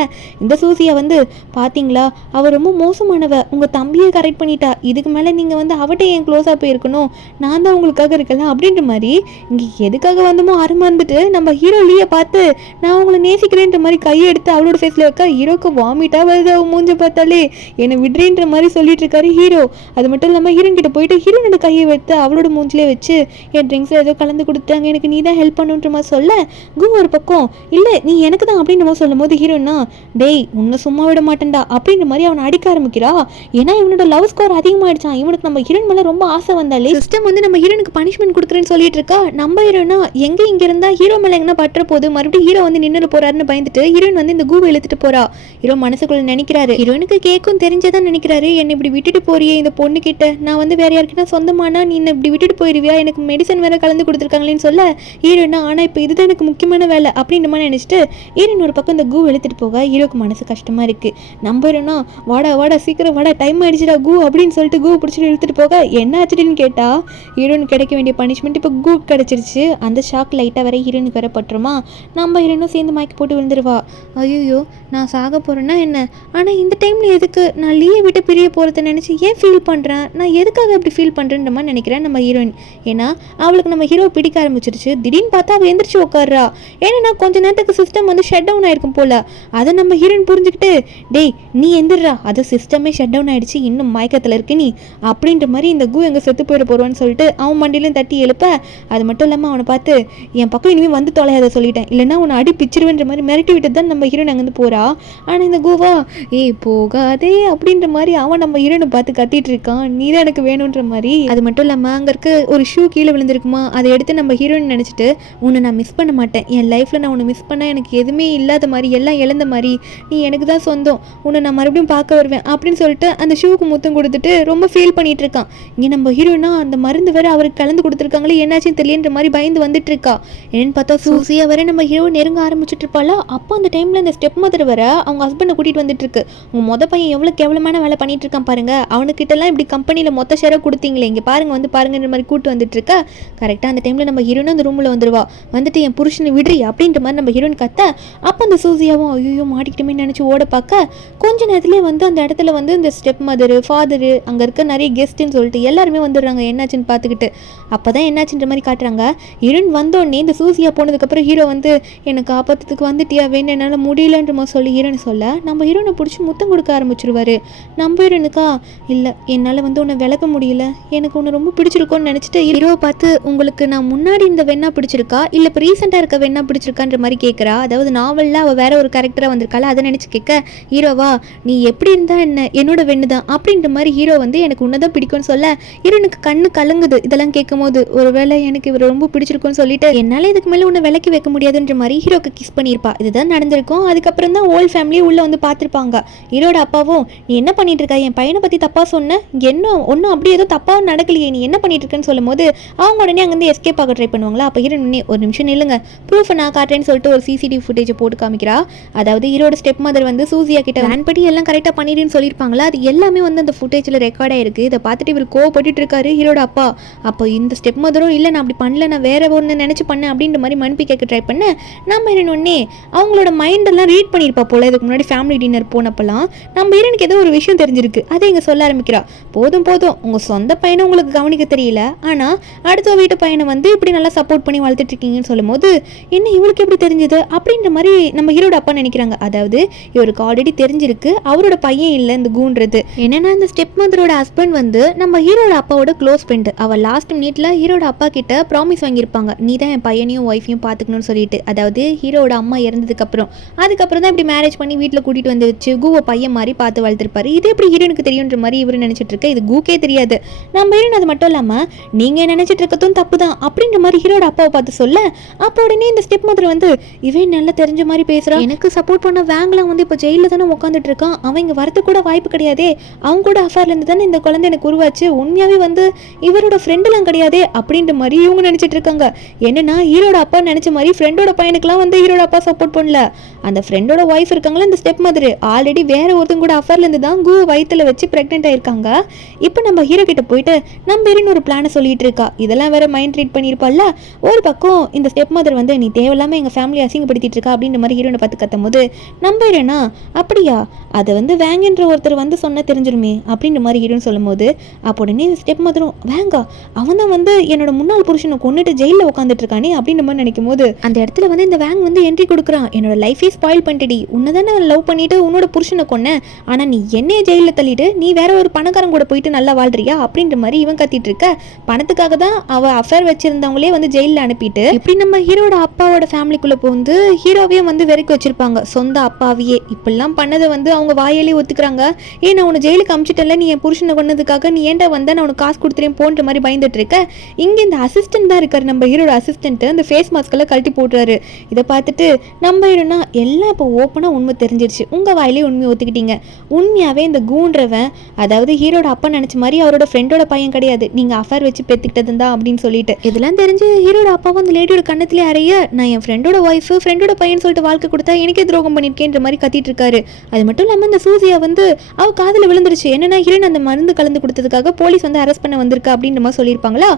இந்த சூசியா வந்து பார்த்தீங்களா அவள் ரொம்ப மோசமானவ, உங்கள் தம்பியை கரெக்ட் பண்ணிட்டா, இதுக்கு மேலே நீங்கள் வந்து அவட்டே என் க்ளோஸாக போயிருக்கணும், நான் தான் உங்களுக்காக இருக்கேன் பண்ணியிருக்கலாம் அப்படின்ற மாதிரி இங்கே எதுக்காக வந்தோமோ அருமாந்துட்டு நம்ம ஹீரோ லீயை பார்த்து நான் உங்களை நேசிக்கிறேன்ற மாதிரி கையை எடுத்து அவளோட ஃபேஸில் வைக்க ஹீரோக்கு வாமிட்டாக வருது. அவன் மூஞ்ச பார்த்தாலே என்னை விடுறேன்ற மாதிரி சொல்லிட்டு இருக்காரு ஹீரோ. அது மட்டும் இல்லாமல் ஹீரோன் கிட்ட போயிட்டு ஹீரோனோட கையை எடுத்து அவளோட மூஞ்சிலே வச்சு என் ட்ரிங்க்ஸில் ஏதோ கலந்து கொடுத்தாங்க, எனக்கு நீ தான் ஹெல்ப் பண்ணுன்ற மாதிரி சொல்ல கு ஒரு பக்கம் இல்லை நீ எனக்கு தான் அப்படின்ற மாதிரி சொல்லும் போது ஹீரோனா டேய் உன்னை சும்மா விட மாட்டேன்டா அப்படின்ற மாதிரி அவனை அடிக்க ஆரம்பிக்கிறா. ஏன்னா இவனோட லவ் ஸ்கோர் அதிகமாகிடுச்சான். இவனுக்கு நம்ம ஹீரோன் மேலே ரொம்ப ஆசை வந்தாலே சிஸ்டம் வந்து நம்ம ஹீரோனுக்கு பனிஷ்மெண்ட் கொடுக்குறேன்னு சொல்லிட்டு இருக்கா. நம்ம ஹீரோனா எங்கே இங்கே இருந்தால் ஹீரோ மேலே எங்கன்னா பற்ற போது மறுபடியும் ஹீரோ வந்து நின்று போறாருன்னு பயந்துட்டு ஹீரோயின் வந்து இந்த கூவை இழுத்துட்டு போறா. ஹீரோ மனசுக்குள்ள நினைக்கிறாரு, ஹீரோனுக்கு கேட்கும் தெரிஞ்சதான் நினைக்கிறாரு, என்னை இப்படி விட்டுட்டு போறியே இந்த பொண்ணு கிட்ட, நான் வந்து வேற யாருக்கிட்ட சொந்தமானா நீ என்ன இப்படி விட்டுட்டு போயிருவியா, எனக்கு மெடிசன் வேற கலந்து கொடுத்துருக்காங்களேன்னு சொல்ல ஹீரோனா ஆனால் இப்போ இதுதான் எனக்கு முக்கியமான வேலை அப்படின்ற மாதிரி நினைச்சிட்டு ஹீரோயின் ஒரு பக்கம் இந்த கூ இழுத்துட்டு போக ஹீரோக்கு மனசு கஷ்டமா இருக்கு. நம்ம ஹீரோனா வாடா வாடா சீக்கிரம் வாடா டைம் ஆயிடுச்சுடா கூ அப்படின்னு சொல்லிட்டு கூ பிடிச்சிட்டு இழுத்துட்டு போக என்ன ஆச்சுன்னு கேட்டா ஹீரோனுக்கு கிடைக்க வேண்டிய பனிஷ்மெண்ட் இப்போ கூ கிடைச்சிருச்சு. அந்த ஷாக் லைட்டாக வர ஹீரோனுக்கு வேற பட்டுருமா. நம்ம ஹீரோனும் சேர்ந்து மயக்கி போட்டு விழுந்துருவா. ஐயோ நான் சாக போறேன்னா என்ன, ஆனால் இந்த டைம்ல எதுக்கு நான் லீயை விட்டு பிரிய போகிறத நினச்சி ஏன் ஃபீல் பண்ணுறேன், நான் எதுக்காக அப்படி ஃபீல் பண்ணுறேன்ற மாதிரி நினைக்கிறேன் நம்ம ஹீரோயின். ஏன்னா அவளுக்கு நம்ம ஹீரோ பிடிக்க ஆரம்பிச்சிருச்சு. திடீர்னு பார்த்தா அவள் எந்திரிச்சு உட்காடுறா. ஏன்னா கொஞ்ச நேரத்துக்கு சிஸ்டம் வந்து ஷட் டவுன் ஆயிருக்கும் போல. அதை நம்ம ஹீரோயின் புரிஞ்சுக்கிட்டு டேய் நீ எந்திரா, அது சிஸ்டமே ஷட் டவுன் ஆயிடுச்சு, இன்னும் மயக்கத்தில் இருக்கு நீ அப்படின்ற மாதிரி இந்த கூ எங்கே செத்து போயிட போறோன்னு சொல்லிட்டு அவன் மண்டியிலும் தட்டி எழுப்ப அது மட்டும் இல்லாமல் அவனை பார்த்து என் பக்கம் இனிமேல் வந்து தொலையாத சொல்லிட்டேன், இல்லைன்னா உன்னை அடி பிச்சிருவேன்ற மாதிரி மிரட்டி விட்டு தான் நம்ம ஹீரோயின் அங்கேருந்து போறா. ஆனால் இந்த கூவா போகாதே அப்படின்ற மாதிரி அவன் நம்ம ஹீரோனை பார்த்து கத்திட்டு இருக்கான், நீ தான் எனக்கு வேணுன்ற மாதிரி. அது மட்டும் இல்லாமல் அங்கே இருக்க ஒரு ஷூ கீழே விழுந்திருக்குமா, அதை எடுத்து நம்ம ஹீரோயின் நினச்சிட்டு உன்னை நான் மிஸ் பண்ண மாட்டேன், என் லைஃப்பில் நான் உன்னை மிஸ் பண்ண எனக்கு எதுவுமே இல்லாத மாதிரி எல்லாம் இழந்த மாதிரி நீ எனக்கு தான் சொந்தம், உன்னை நான் மறுபடியும் பார்க்க வருவேன் அப்படின்னு சொல்லிட்டு அந்த ஷூக்கு முத்தம் கொடுத்துட்டு ரொம்ப ஃபீல் பண்ணிட்டு இருக்கான். இங்கே நம்ம ஹீரோனா அந்த மருந்து வேற அவருக்கு கலந்து கொடுத்துருக்காங்களே என்னாச்சுன்னு தெரியன்ற மாதிரி பயந்து வந்துட்டு இருக்கா. என்னன்னு பார்த்தா சூசியா வர நம்ம ஹீரோ நெருங்க ஆரம்பிச்சுட்டு இருப்பாளா. அப்போ அந்த டைம்ல இந்த ஸ்டெப் மதர் வர அவங்க ஹஸ்பண்டை கூட்டிட்டு வந்துட்டு இருக்கு. உங்க மொத பையன் எவ்வளவு கேவலமான வேலை பண்ணிட்டு இருக்கான் பாருங்க, அவனுக்கிட்ட எல்லாம் இப்படி கம்பெனியில மொத்த ஷேரை கொடுத்தீங்களே, இங்க பாருங்க வந்து பாருங்கன்ற மாதிரி கூட்டு வந்துட்டு இருக்கா. கரெக்டா அந்த டைம்ல நம்ம ஹீரோனும் அந்த ரூம்ல வந்துருவா. வந்துட்டு என் புருஷனை விடுறி அப்படின்ற மாதிரி நம்ம ஹீரோயின் கத்த அப்போ அந்த சூசியாவும் ஐயோ மாட்டிக்கிட்டுமே நினைச்சு ஓட பார்க்க கொஞ்ச நேரத்துலேயே வந்து அந்த இடத்துல வந்து இந்த ஸ்டெப் மதரு ஃபாதரு அங்கே இருக்க நிறைய கெஸ்ட்டுன்னு சொல்லிட்டு எல்லாருமே வந்துடுறாங்க என்னாச்சுன்னு பார்த்துக்கிட்டு. அப்போ தான் என்னாச்சுன்ற மாதிரி காட்டுறாங்க. ஹீரோயின் வந்தோடனே இந்த சூசியா போனதுக்கப்புறம் ஹீரோ வந்து எனக்கு ஆபத்துக்கு வந்துட்டியா வேணும் என்னால் முடியலன்ற மாதிரி சொல்லி ஹீரோனை சொல்ல நம்ம ஹீரோனை பிடிச்சி முத்தம் கொடுக்க ஆரம்பிச்சிருவாரு. நம்ம ஹீரோனுக்கா இல்லை என்னால் வந்து உன்னை விளக்க முடியல, எனக்கு உன்னை ரொம்ப பிடிச்சிருக்கோன்னு நினச்சிட்டு ஹீரோவை பார்த்து உங்களுக்கு நான் முன்னாடி இந்த வெண்ணா பிடிச்சிருக்கா இல்லை இப்போ ரீசெண்டாக இருக்க வெண்ணா பிடிச்சிருக்கான்ற மாதிரி கேட்குறா. அதாவது நாவலில் அவள் வேற ஒரு கேரக்டராக வந்திருக்காள் அதை நினச்சி கேட்க ஹீரோவா நீ எப்படி இருந்தா என்ன என்னோட வெண்ணு தான் அப்படின்ற மாதிரி ஹீரோ வந்து எனக்கு உன்னதான் பிடிக்கும்னு சொல்ல ஹீரோனுக்கு கண்ணு கலங்குது. இதெல்லாம் கேட்கும் போது ஒருவேளை எனக்கு இவர் ரொம்ப பிடிச்சிருக்கும்னு சொல்லிட்டு என்னால் இதுக்கு மேலே உன்னை விலக்கி வைக்க முடியாதுன்ற மாதிரி ஹீரோக்கு கிஸ் பண்ணியிருப்பா. இதுதான் நடந்திருக்கும். அதுக்கப்புறம் தான் ஓல்ட் ஃபேமிலி உள்ளே வந்து பார்த்துருப்பாங்க. ஹீரோட அப்பாவும் நீ என்ன பண்ணிட்டு இருக்கா, என் பையனை பற்றி தப்பாக சொன்ன, என்ன ஒன்றும் அப்படி எதுவும் தப்பாக நடக்கலையே, நீ என்ன பண்ணிட்டு இருக்கேன்னு சொல்லும் போது அவங்க உடனே அங்கேருந்து எஸ்கேப் ஆக ட்ரை பண்ணுவாங்களா. அப்போ ஹீரோ உடனே ஒரு நிமிஷம் நில்லுங்க, ப்ரூஃப் நான் காட்டுறேன்னு சொல்லிட்டு ஒரு சிசிடிவி ஃபுட்டேஜை போட்டு காமிக்கிறா. அதாவது ஹீரோட ஸ்டெப் மதர் வந்து சூசியா கிட்ட பிளான் படி எல்லாம் கரெக்டாக பண்ணிடுன்னு சொல்லியிருப்பாங்களா. அது எல்லாமே வந்து அந்த ஃபுட்டேஜில் ரெக்கார்ட் ஆயிருக்கு. இதை பார்த்துட்டு இவர் கோவப்பட்டு இருக்காரு ஹீரோட அப்பா. அப்போ இந்த ஸ்டெப் மதரும் இல்லை நான் அப்படி பண்ணல, நான் வேற ஒன்று நினச்சி பண்ணேன் அப்படின்ற மாதிரி மன்னிப்பு கேட்க ட்ரை பண்ண நம்ம ஹீரோனே அவங்களோட மைண்டெல்லாம் ரீட் பண்ணியிருப்பா போல. இதுக்கு முன்னாடி ஃபேமிலி டின்னர் போனப்பெல்லாம் நம்ம ஹீரோனுக்கு ஏதோ ஒரு விஷயம் தெரிஞ்சிருக்கு. அதை இங்கே சொல்ல ஆரம்பிக்கிறா. போதும் போதும் உங்கள் சொந்த பையனை உங்களுக்கு கவனிக்க தெரியல, ஆனால் அடுத்த வீட்டு பையனை வந்து இப்படி நல்லா சப்போர்ட் பண்ணி வளர்த்துட்டு இருக்கீங்கன்னு சொல்லும் போது என்ன இவளுக்கு எப்படி தெரிஞ்சது அப்படின்ற மாதிரி நம்ம ஹீரோட அப்பா நினைக்கிறாங்க. அதாவது இவருக்கு ஆல்ரெடி தெரிஞ்சிருக்கு அவரோட பையன் இல்லை இந்த கூன்றது. என்னன்னா இந்த ஸ்டெப் மதரோட ஹஸ்பண்ட் வந்து நம்ம ஹீரோட அப்பாவோட க்ளோஸ் ஃப்ரெண்டு. அவள் லாஸ்ட் மினிட்ல ஹீரோட அப்பா கிட்ட ப்ராமிஸ் வாங்கியிருப்பாங்க, நீ தான் என் பையனையும் ஒய்ஃபையும் பார்த்துக்கணும்னு சொல்லிட்டு. அதாவது ஹீரோட அம்மா இறந்ததுக்கு அதுக்கப்புறம் தான் இப்படி மேரேஜ் பண்ணி வீட்டில் கூட்டிட்டு வந்து வச்சு கூவை பையன் மாதிரி பார்த்து வளர்த்துருப்பாரு. இது எப்படி ஹீரோனுக்கு தெரியுன்ற மாதிரி இவரு நினைச்சிட்டு இருக்க, இது கூக்கே தெரியாது. நம்ம ஹீரோன் அது மட்டும் இல்லாம நீங்க நினைச்சிட்டு இருக்கதும் தப்பு தான் அப்படின்ற மாதிரி ஹீரோட அப்பாவை பார்த்து சொல்ல அப்போ உடனே இந்த ஸ்டெப் மதர் வந்து இவன் நல்லா தெரிஞ்ச மாதிரி பேசுறான், எனக்கு சப்போர்ட் பண்ண வேங்கலாம் வந்து இப்போ ஜெயிலில் தானே உட்காந்துட்டு இருக்கான், அவன் இங்கே வரது கூட வாய்ப்பு கிடையாதே, அவங்க கூட அஃபேர்லேருந்து தானே இந்த குழந்தை எனக்கு உருவாச்சு, உண்மையாவே வந்து இவரோட ஃப்ரெண்டுலாம் கிடையாதே அப்படின்ற மாதிரி இவங்க நினைச்சிட்டு இருக்காங்க. என்னன்னா ஹீரோட அப்பா நினைச்ச மாதிரி ஃப்ரெண்டோட பையனுக்குலாம் வந்து ஹீரோட அப்பா சப்போர்ட் பண்ணல. அந்த ஃப்ரெண்டோட ஒய்ஃப் இருக்காங்களா இந்த ஸ்டெப் மதர் ஆல்ரெடி வேற ஒருத்தங்க கூட அஃபேர்லேருந்து தான் கூ வயிற்றுல வச்சு ப்ரெக்னென்ட் ஆயிருக்காங்க. இப்போ நம்ம ஹீரோ கிட்ட போயிட்டு நம்ம ஹீரோன்னு ஒரு பிளானை சொல்லிட்டு இருக்கா. இதெல்லாம் வேற மைண்ட் ரீட் பண்ணியிருப்பாள்ல. ஒரு பக்கம் இந்த ஸ்டெப் மதர் வந்து நீ தேவையில்லாம எங்க ஃபேமிலி அசிங்கப்படுத்திட்டு இருக்கா அப்படின்ற மாதிரி ஹீரோனை பார்த்து கத்தும் போது நம்ம ஹீரோனா அப்படியா அதை வந்து வேங்கன்ற ஒருத்தர் வந்து சொன்ன தெரிஞ்சிருமே அப்படின்ற மாதிரி ஹீரோன்னு சொல்லும் போது அப்போ உடனே ஸ்டெப் மதரும் வேங்கா அவன் தான் வந்து என்னோட முன்னாள் புருஷனை கொண்டுட்டு ஜெயிலில் உட்காந்துட்டு இருக்கானே அப்படின்ற மாதிரி நினைக்கும் போது அந்த இடத்துல வந்து இந்த வேங் வந்து என்ட்ரி கொடுக்குறான். என்னோட லைஃபே ஸ்பாயில் பண்ணிட்டடி, உன்னதானே லவ் பண்ணிட்டு உன்னோட புருஷனை கொன்னேன், ஆனால் நீ என்னைய ஜெயிலில் தள்ளிட்டு நீ வேற ஒரு பணக்காரன் கூட போயிட்டு நல்லா வாழ்றியா அப்படின்ற மாதிரி இவன் கத்திட்டு இருக்க. பணத்துக்காக தான் அவ அஃபேர் வச்சிருந்தவங்களே வந்து ஜெயிலில் அனுப்பிட்டு இப்படி நம்ம ஹீரோட அப்பாவோட ஃபேமிலிக்குள்ள போந்து ஹீரோவே வந்து வெறுக்கி வச்சிருப்பாங்க, சொந்த அப்பாவையே. இப்படிலாம் பண்ணதை வந்து அவங்க வாயிலே ஒத்துக்கிறாங்க. நான் உன்னை ஜெயிலுக்கு அமிச்சிட்டல, நீ என் புருஷனை கொண்டதுக்காக நீ ஏன்டா வந்தா நான் உனக்கு காசு கொடுத்துறேன் போன்ற மாதிரி பயந்துட்டு இருக்க. இங்கே இந்த அசிஸ்டன்ட் தான் இருக்காரு, நம்ம ஹீரோட அசிஸ்டன்ட். அந்த ஃபேஸ் மாஸ்கெல்லாம் கழட்டி போட்டுறாரு. இதை பார்த்துட்டு நம்ம ஹீரோனா எல்லாம் இப்போ ஓப்பனாக உண்மை தெரிஞ்சிருச்சு, உங்கள் வாயிலே உண்மையை ஒத்துக்கிட்டீங்க. உண்மையாகவே இந்த கூன்றவன் அதாவது ஹீரோட அப்பா நினச்ச மாதிரி அவரோட ஃப்ரெண்டோட பையன் கிடையாது, நீங்கள் அஃபேர் வச்சு பெற்றுக்கிட்டது தான் அப்படின்னு சொல்லிட்டு இதெல்லாம் தெரிஞ்சு ஹீரோட அப்பாவும் அந்த லேடியோட கண்ணத்திலே அறைய, நான் என் ஃப்ரெண்டோட ஒய்ஃபு ஃப்ரெண்டோட பையன் சொல்லிட்டு வாழ்க்கை கொடுத்தா எனக்கே துரோகம் பண்ணியிருக்கேன்ற மாதிரி கத்திட்டு இருக்காரு. அது மட்டும் இல்லாமல் இந்த சூசியா வந்து அவ காதில் விழுந்துருச்சு. என்னன்னா ஹீரோன் அந்த மருந்து கலந்து கொடுத்ததுக்காக போலீஸ் வந்து அரெஸ்ட் பண்ண வந்திருக்கா அப்படின்ற மாதிரி சொல்லியிருப்பாங்களா.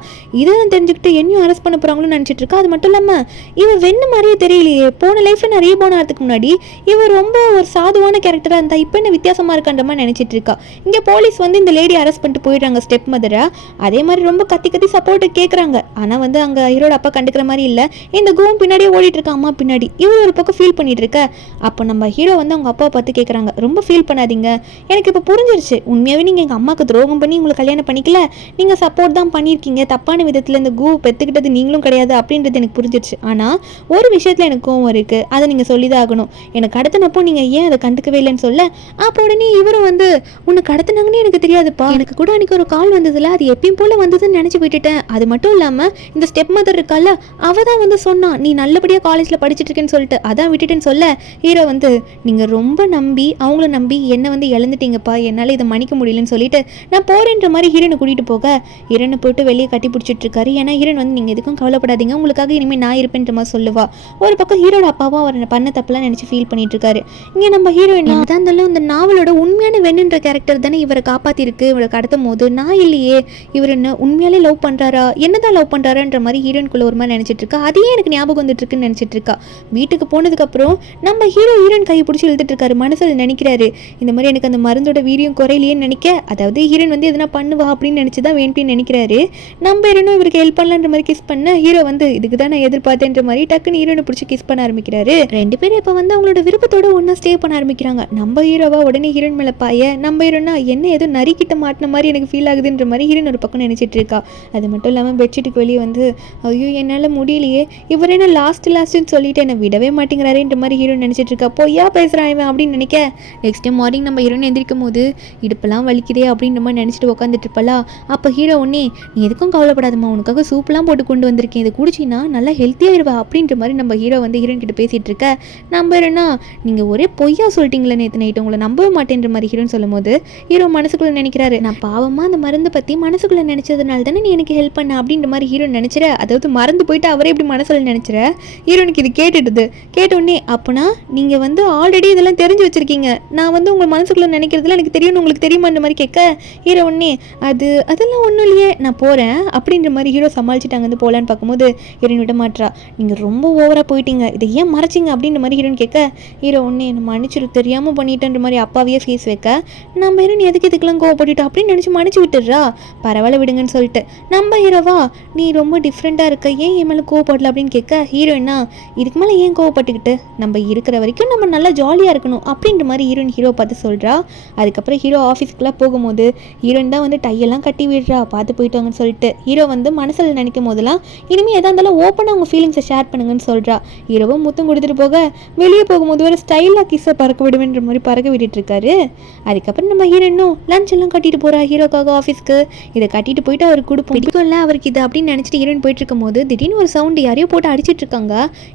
இதான் தெரிஞ்சுக்கிட்டு என்னையும் அரெஸ்ட் பண்ண போறாங்களோ நினைச்சிட்டு இருக்கா. அது மட்டும் இல்லாமல் இவன் வெண்ண மாதிரியே தெரியலையே, போன லைஃப்ல நிறைய போன ஆகிறதுக்கு முன்னாடி இவர் ரொம்ப ஒரு சாதுவான கேரக்டரா இருந்தா இப்போ என்ன வித்தியாசமா இருக்கான்ற மாதிரி நினைச்சிட்டு இருக்கா. இங்க போலீஸ் வந்து இந்த லேடி அரெஸ்ட் பண்ணிட்டு போயிடுறாங்க ஸ்டெப் மதரை. அதே மாதிரி ரொம்ப கத்தி கத்தி சப்போர்ட் கேட்குறாங்க. ஆனால் வந்து அங்கே ஹீரோட அப்பா கண்டுக்கிற மாதிரி இல்லை. இந்த கோவம் பின்னாடியே ஓடிட்டு இருக்கா அம்மா பின்னாடி. இவர் ஒரு பக்கம் ஃபீல் பண்ணிட்டு இருக்க. அப்போ நம்ம ஹீரோ வந்து அவங்க அப்பாவை பார்த்து கேட்குறாங்க, ரொம்ப ஃபீல் பண்ணாதீங்க, எனக்கு இப்போ புரிஞ்சிருச்சு, உண்மையாகவே நீங்கள் எங்கள் அம்மாவுக்கு துரோகம் பண்ணி உங்களை கல்யாணம் பண்ணிக்கல, நீங்கள் சப்போர்ட் தான் பண்ணியிருக்கீங்க, தப்பான விதத்தில் இந்த கூ பெற்றுக்கிட்டது நீங்களும் கிடையாது அப்படின்றது எனக்கு புரிஞ்சிருச்சு. ஆனால் ஒரு விஷயத்தில் எனக்கு கோவம் இருக்குது, அதை நீங்கள் சொல்லி தான் ஆகணும். எனக்கு கடத்தினப்போ நீங்கள் ஏன் அதை கண்டுக்கவே இல்லைன்னு சொல்ல, அப்போ உடனே இவரும் வந்து உன்னை கடத்தினாங்கன்னு எனக்கு தெரியாதுப்பா, எனக்கு கூட அன்றைக்கி ஒரு கால் வந்ததில்ல, அது எப்பயும் போல் வந்ததுன்னு நினச்சி விட்டுட்டேன். அது மட்டும் இல்லாமல் இந்த ஸ்டெப் மதர் இருக்கால, அவள் தான் வந்து சொன்னான் நீ நல்லபடியாக காலேஜில் படிச்சுட்டு இருக்கேன்னு சொல்லிட்டு, அதான் விட்டுட்டேன்னு சொல்ல ஹீரோ வந்து நீங்கள் ரொம்ப நம்பி அவங்கள நம்பி என்னை வந்து இழந்துட்டீங்கப்பா, என்னால் இதை மன்னிக்க முடியலன்னு சொல்லிட்டு நான் போகிறேன்ற மாதிரி ஹீரோனை கூட்டிகிட்டு போக ஹீரோனை போட்டு வெளியே கட்டி பிடிச்சிட்டு இருக்காரு. ஏன்னா ஹீரோன் வந்து நீங்கள் எதுக்கும் கவலைப்படாதீங்க, உங்களுக்காக இனிமேல் நான் இருப்பேன்ற மாதிரி சொல்லுவா. ஒரு பக்கம் ஹீரோட அப்பாவும் அவர் பண்ண தப்பெல்லாம் நினச்சி ஃபீல் பண்ணிட்டு இருக்காரு. இங்கே நம்ம ஹீரோயின் தான் இருந்தாலும் இந்த நாவலோட உண்மையான வெண்ணுன்ற கேரக்டர் தானே இவரை காப்பாற்றிருக்கு. இவரை கடத்தும் போது நான் இல்லையே, இவர் என்ன உண்மையாலே லவ் பண்ணுறாரா, என்னதான் லவ் பண்ணுறாருன்ற மாதிரி ஹீரோயின்குள்ள ஒரு மாதிரி நினச்சிட்டு இருக்கா. அதையே எனக்கு ஞாபகம் வந்துட்டு இருக்குன்னு நினச்சிட்டு இருக்கா. வீட்டுக்கு போனதுக்கப்புறம் நம்ம ஹீரோயின் கையை பிடிச்சி இழுத்துட்டு இருக்காரு. மனசில் நினைக்கிறாரு இந்த மாதிரி எனக்கு அந்த மருந்தோட வீரியம் குறையிலேன்னு நினைக்க, அதாவது ஹீரோயின் வந்து எதனா பண்ணுவா அப்படின்னு நினச்சி தான் வேண்டின்னு நினைக்கிறாரு. நம்ம ஹீரோனும் இவருக்கு ஹெல்ப் பண்ணலான்ற மாதிரி கிஸ் பண்ண ஹீரோ வந்து இதுக்கு தான் நான் எதிர்பார்த்தேன்ற மாதிரி டக்குன்னு ஹீரோனை பிடிச்சி கிஸ் பண்ண ஆரம்பிக்கிறாரு. ரெண்டு பேரும் இப்போ வந்து அவங்களோட விருப்பத்தோட ஒன்றா ஸ்டே பண்ண ஆரம்பிக்கிறாங்க. நம்ம ஹீரோவா உடனே ஹீரோயின் மேலே பாய, நம்ம ஹீரோனா என்ன ஏதோ நரிக்கிட்ட மாட்டின மாதிரி எனக்கு ஃபீல் ஆகுதுன்ற மாதிரி ஹீரோன் ஒரு பக்கம் நினச்சிட்டு இருக்கா. அது மட்டும் இல்லாமல் பெட்ஷீட்டுக்கு வெளியே வந்து ஐயோ என்னால் முடியலையே, இவர் என்ன லாஸ்ட்டுன்னு சொல்லிட்டு என்னை விடவே மாட்டேங்கிறாருன்ற மாதிரி ஹீரோன் நினச்சிட்டு இருக்கா. பொய்யா பேசுகிறான் இவன் அப்படின்னு நினைக்க நெக்ஸ்ட் டே மார்னிங் நம்ம ஹீரோயின் எந்திரிக்கும் போது இடுப்பெல்லாம் வலிக்குதே அப்படின்ற மாதிரி நினச்சிட்டு உட்காந்துட்டு இருப்பலா. அப்போ ஹீரோ ஒன்னே நீ எதுக்கும் கவலைப்படாதம்மா, உனக்காக சூப்லாம் போட்டு கொண்டு வந்திருக்கேன், இதை குடிச்சின்னா நல்லா ஹெல்த்தியாகிடுவா அப்படின்ற மாதிரி நம்ம ஹீரோ வந்து ஹீரோயின் கிட்ட பேசிகிட்டு இருக்க. நம்ம ஹீரோனா நீங்கள் ஒரே பொய்யா சொல்லிட்டீங்களே நேற்று நைட்டு, உங்களை நம்பவே மாட்டேன்ற மாதிரி ஹீரோன்னு சொல்லும் போது ஹீரோ மனசுக்குள்ளே நினைக்கிறாரு, நான் பாவமாக அந்த மருந்தை பற்றி மனசுக்குள்ளே நினச்சதுனால தானே நீ எனக்கு ஹெல்ப் பண்ண அப்படின்ற மாதிரி ஹீரோ நினச்சிட. அதாவது மறந்து போயிட்டு அவரே இப்படி மனசில் நினச்சிட. ஹீரோனுக்கு இது கேட்டுடுது. கேட்டோடனே அப்போனா நீங்கள் வந்து ஆல்ரெடி இதெல்லாம் தெரிஞ்சு வச்சுருக்கீங்க, நான் வந்து உங்கள் மனசுக்குள்ளே நினைக்கிறதுல எனக்கு தெரியும்னு உங்களுக்கு தெரியுமான்ற மாதிரி கேட்க ஹீரோ ஒன்னே அதெல்லாம் ஒன்றும் இல்லையே நான் போகிறேன் அப்படின்ற மாதிரி ஹீரோ சமாளிச்சுட்டாங்க. வந்து போகலான்னு பார்க்கும்போது ஹீரோயின் விட மாட்றா. நீங்கள் ரொம்ப ஓவராக போயிட்டீங்க, இதை ஏன் மறைச்சிங்க அப்படின்ற மாதிரி ஹீரோயின் கேட்க ஹீரோ ஒன்னே என்ன மன்னிச்சிரு, தெரியாமல் பண்ணிட்டேன்ற மாதிரி அப்பாவையே ஃபேஸ் வைக்க நம்ம ஹீரோயின் எதுக்கு இதுக்கெல்லாம் கோவப்பட்டுட்டோம் அப்படின்னு நினச்சி மன்னிச்சு விட்டுடுறா. பரவாயில்ல விடுங்கன்னு சொல்லிட்டு நம்ம ஹீரோவா நீ ரொம்ப டிஃப்ரெண்ட்டாக இருக்க, ஏன் என் மேலே கோவப்படல அப்படின்னு கேட்க ஹீரோயினா இதுக்கு மேலே ஏன் கோவப்பட்டுக்கிட்டு, நம்ம இருக்கிற வரைக்கும் நம்ம நல்லா ஜாலியாக இருக்கணும் அப்படின்ற மாதிரி ஹீரோயின் ஹீரோ பார்த்து சொல்கிறா. அதுக்கப்புறம் ஹீரோ ஆஃபீஸ்க்குலாம் போகும்போது ஹீரோயின் தான் வந்து டையெல்லாம் கட்டி விடுறா, பார்த்து போயிட்டாங்கன்னு சொல்லிட்டு ஹீரோ வந்து மனசில் நினைக்கும் போதெல்லாம் இனிமேல் எதாக இருந்தாலும் ஓப்பனாக அவங்க ஃபீலிங்ஸை ஷேர் பண்ணுங்கன்னு சொல்கிறா. ஹீரோவும் முத்தம் கொடுத்துட்டு போக வெளியே போகும்போது ஒரு ஸ்டைலாக கிஸ்ஸை பறக்க விடுவேன்ற மாதிரி பறக்க விட்டுட்டு இருக்காரு. அதுக்கப்புறம் நம்ம ஹீரோயினும் லஞ்ச் எல்லாம் கட்டிட்டு போகிறா ஹீரோக்காக ஆஃபீஸ்க்கு. இதை கட்டிட்டு போயிட்டு அவருக்கு கொடுப்போம், பிடிக்கும்ல அவருக்கு இது அப்படின்னு நினச்சிட்டு ஹீரோயின் போயிட்டு இருக்கும் போது திடீர்னு ஒரு சவுண்டு யாரையோ போட்டு அடிச்சிட்டு இருக்காங்க.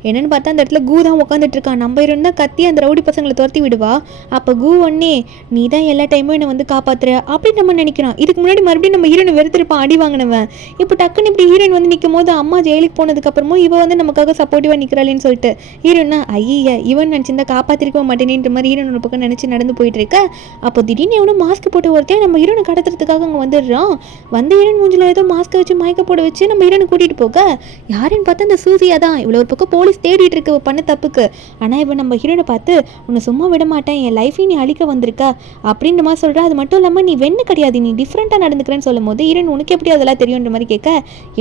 என்னன்னு பார்த்தா அந்த இடத்துல கூ தான் உட்காந்துட்டு இருக்கான். நம்ம ஹீரோயின் தான் கத்தி அந்த ரவுடி பசங்களை துரத்தி விடுவா. அப்போ கூ ஒன்னே நீ தான் எல்லா டைமும் என்னை வந்து காப்பாற்றுற அப்படின்னு நம்ம நினைக்கிறான். இதுக்கு முன்னாடி மறுபடியும் நம்ம ஹீரோனை வெறுத்திருப்பான், அடி வாங்கினவன். இப்போ டக்குன்னு இப்படி ஹீரோயின் வந்து நிற்கும் போது அம்மா ஜெயிலுக்கு போனதுக்கப்புறமும் இவன் வந்து நமக்காக சப்போர்ட்டிவாக நிற்கிறாளேன்னு சொல்லிட்டு ஹீரோனா ஐயா இவன் நினச்சிருந்தா காப்பாற்றிருக்க மாட்டேனேன்ற மாதிரி ஹீரோன் ஒரு பக்கம் நினச்சி நடந்து போயிட்டு இருக்க. அப்போ திடீர்னு எவனோ மாஸ்க் போட்டு ஒருத்தன் நம்ம ஹீரோனை கடத்துறதுக்காக அங்கே வந்துடுறான். வந்து ஹீரோன் மூஞ்சில் ஏதோ மாஸ்க்கை வச்சு மயக்க போட வச்சு நம்ம ஹீரோனை கூட்டிகிட்டு போக யாருன்னு பார்த்தா அந்த சூசியா தான். இவ்வளோ ஒரு பக்கம் போலீஸ் தேடிட்டு இருக்கு பண்ண தப்புக்கு. ஆனால் இவன் நம்ம ஹீரோனை பார்த்து உன்னை சும்மா விட மாட்டேன், என் லைஃபையும் நீ அழிக்க வந்திருக்க அப்படின்ற மாதிரி சொல்கிறா. அது மட்டும் இல்லாமல் நீ வெண்ணு கிடையாது, நீ டிஃப்ரெண்ட்டாக நடந்துக்கிறேன்னு சொல்லும் போது ஹீரோன் உனக்கு எப்படி அதெல்லாம் தெரியும் தெரியுன்ற மாதிரி கேட்க,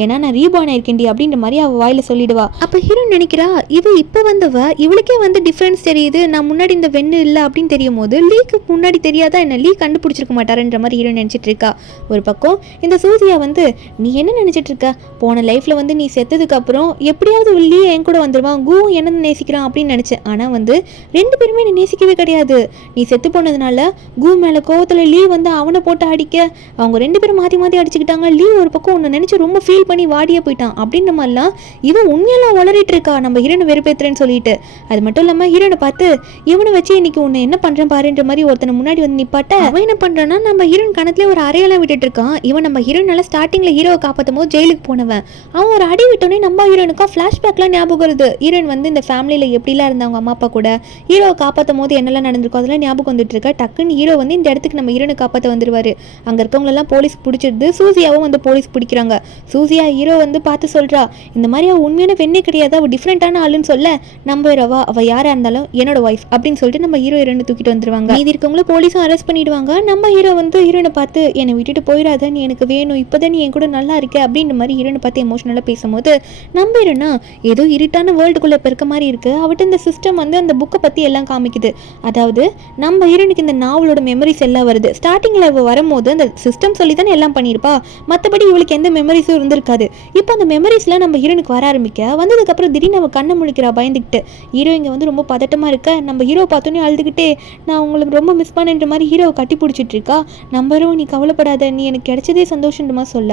ஏன்னா நான் ரீபார்ன் ஆயிருக்கேன்டி அப்படின்ற மாதிரி அவள் வாயில் சொல்லிடுவா. அப்போ ஹீரோயின் நினைக்கிறா, இது இப்போ வந்தவ இவளுக்கே வந்து டிஃப்ரென்ஸ் தெரியுது, நான் முன்னாடி இந்த வெண்ணு இல்லை அப்படின்னு தெரியும் போது லீக்கு முன்னாடி தெரியாதா என்ன, லீ கண்டுபிடிச்சிருக்க மாட்டாருன்ற மாதிரி ஹீரோயின் நினச்சிட்டு இருக்கா. ஒரு பக்கம் இந்த சூசியா வந்து, நீ என்ன நினச்சிட்டு இருக்க, போன லைஃப்பில் வந்து நீ செத்ததுக்கு அப்புறம் எப்படியாவது லீ என் கூட வந்துடுவான், கூ என்ன நேசிக்கிறான் அப்படின்னு நினச்சேன். ஆனால் வந்து 2 பேருமே நீ நேசிக்கவே கிடையாது. நீ செத்து போனதுனால கூ மேலே கோவத்தில் லீ வந்து அவனை போட்டு அடிக்க, அவங்க 2 பேரும் மாற்றி மாற்றி அடிச்சுக்கிட்டாங்க. லீ ஒரு பக்கம் உன்னை நினச்சி ரொம்ப ஃபீல் பண்ணி வாடியே போயிட்டான் அப்படின்ற மாதிரிலாம் இவன் உண்மையெல்லாம் வளரிட்டு இருக்கா நம்ம ஹீரோனை வெறுப்பேற்றுறேன்னு சொல்லிட்டு. அது மட்டும் இல்லாமல் ஹீரோனை பார்த்து, இவனை வச்சு இன்னைக்கு உன்னை என்ன பண்ணுறேன் பாருன்ற மாதிரி ஒருத்தனை முன்னாடி வந்து நிப்பாட்ட, அவன் என்ன பண்ணுறான்னா நம்ம ஹீரோயின் கணத்துல ஒரு அறையெல்லாம் விட்டுட்டு இருக்கான். இவன் நம்ம ஹீரோனால ஸ்டார்டிங்கில் ஹீரோவை காப்பாற்றும் போது ஜெயிலுக்கு போனவன், அவன் ஒரு அடி விட்டோன்னே நம்ம ஹீரோனுக்கா ஃப்ளாஷ்பேக்லாம் ஞாபகம் வருது. ஹீரோயின் வந்து இந்த ஃபேமிலியில் எப்படிலாம் இருந்தாங்க அம்மா அப்பா கூட, ஹீரோவை காப்பாற்றும் போது என்னெல்லாம் நடந்திருக்கும் அதெல்லாம் ஞாபகம் வந்துட்டு இருக்கா. டக்குன்னு ஹீரோ வந்து இந்த இடத்துக்கு நம்ம ஹீரோனை காப்பாற்ற வந்துருவாரு. அங்கே இருக்கவங்களெல்லாம் போலீஸ் பிடிச்சிருது. சூசியாவும் வந்து போலீஸ் பிடிக்கிறாங்க. சூசியா ஹீரோ வந்து பார்த்து சொல்கிறா, இந்த மாதிரி அவள் உண்மையான பெண்ணே கிடையாது, அவள் டிஃப்ரெண்ட்டான ஆளுன்னு சொல்ல, நம்புறவா அவள் யாராக இருந்தாலும் என்னோட ஒய்ஃப் அப்படின்னு சொல்லிட்டு நம்ம ஹீரோ ஹீரோனை தூக்கிட்டு வந்துருவாங்க. மீதி இருக்கவங்களும் போலீஸும் அரெஸ்ட் பண்ணிடுவாங்க. நம்ம ஹீரோ வந்து ஹீரோனை பார்த்து, என்னை விட்டுட்டு போயிடாத, நீ எனக்கு வேணும், இப்போதான் நீ என் கூட நல்லா இருக்க அப்படின்ற மாதிரி ஹீரோனை பார்த்து எமோஷனலாக பேசும்போது, நம்ம ஹீரோனா ஏதோ இருட்டான வேர்ல்டுக்குள்ளே இப்போ இருக்க மாதிரி இருக்குது. அவட்ட இந்த சிஸ்டம் வந்து அந்த புக்கை பற்றி எல்லாம் காமிக்குது. அதாவது நம்ம ஹீரோனுக்கு இந்த நாவலோட மெமரிஸ் எல்லாம் வருது. ஸ்டார்டிங்கில் அவள் வரும்போது அந்த சிஸ்டம் சொல்லி தானே எல்லாம் பண்ணியிருப்பா, மற்றபடி இவளுக்கு எந்த மெமரிஸும் இருந்திருக்காது. இப்போ அந்த மெமரிஸ்லாம் நம்ம ஹீரோனுக்கு வர ஆரம்பிக்க, வந்ததுக்கப்புறம் திடீர்னு அவள் கண்ணை முழிக்கிறா பயந்துக்கிட்டு. ஹீரோ இங்கே வந்து ரொம்ப பதட்டமாக இருக்க, நம்ம ஹீரோ பார்த்தோன்னே அழுதுகிட்டே, நான் உங்களுக்கு ரொம்ப மிஸ் பண்ணேன்ற மாதிரி ஹீரோவை கட்டி பிடிச்சிட்டு இருக்கா. நம்பரும் நீ கவலைப்படாத, நீ எனக்கு கிடைச்சதே சந்தோஷன்றமா சொல்ல,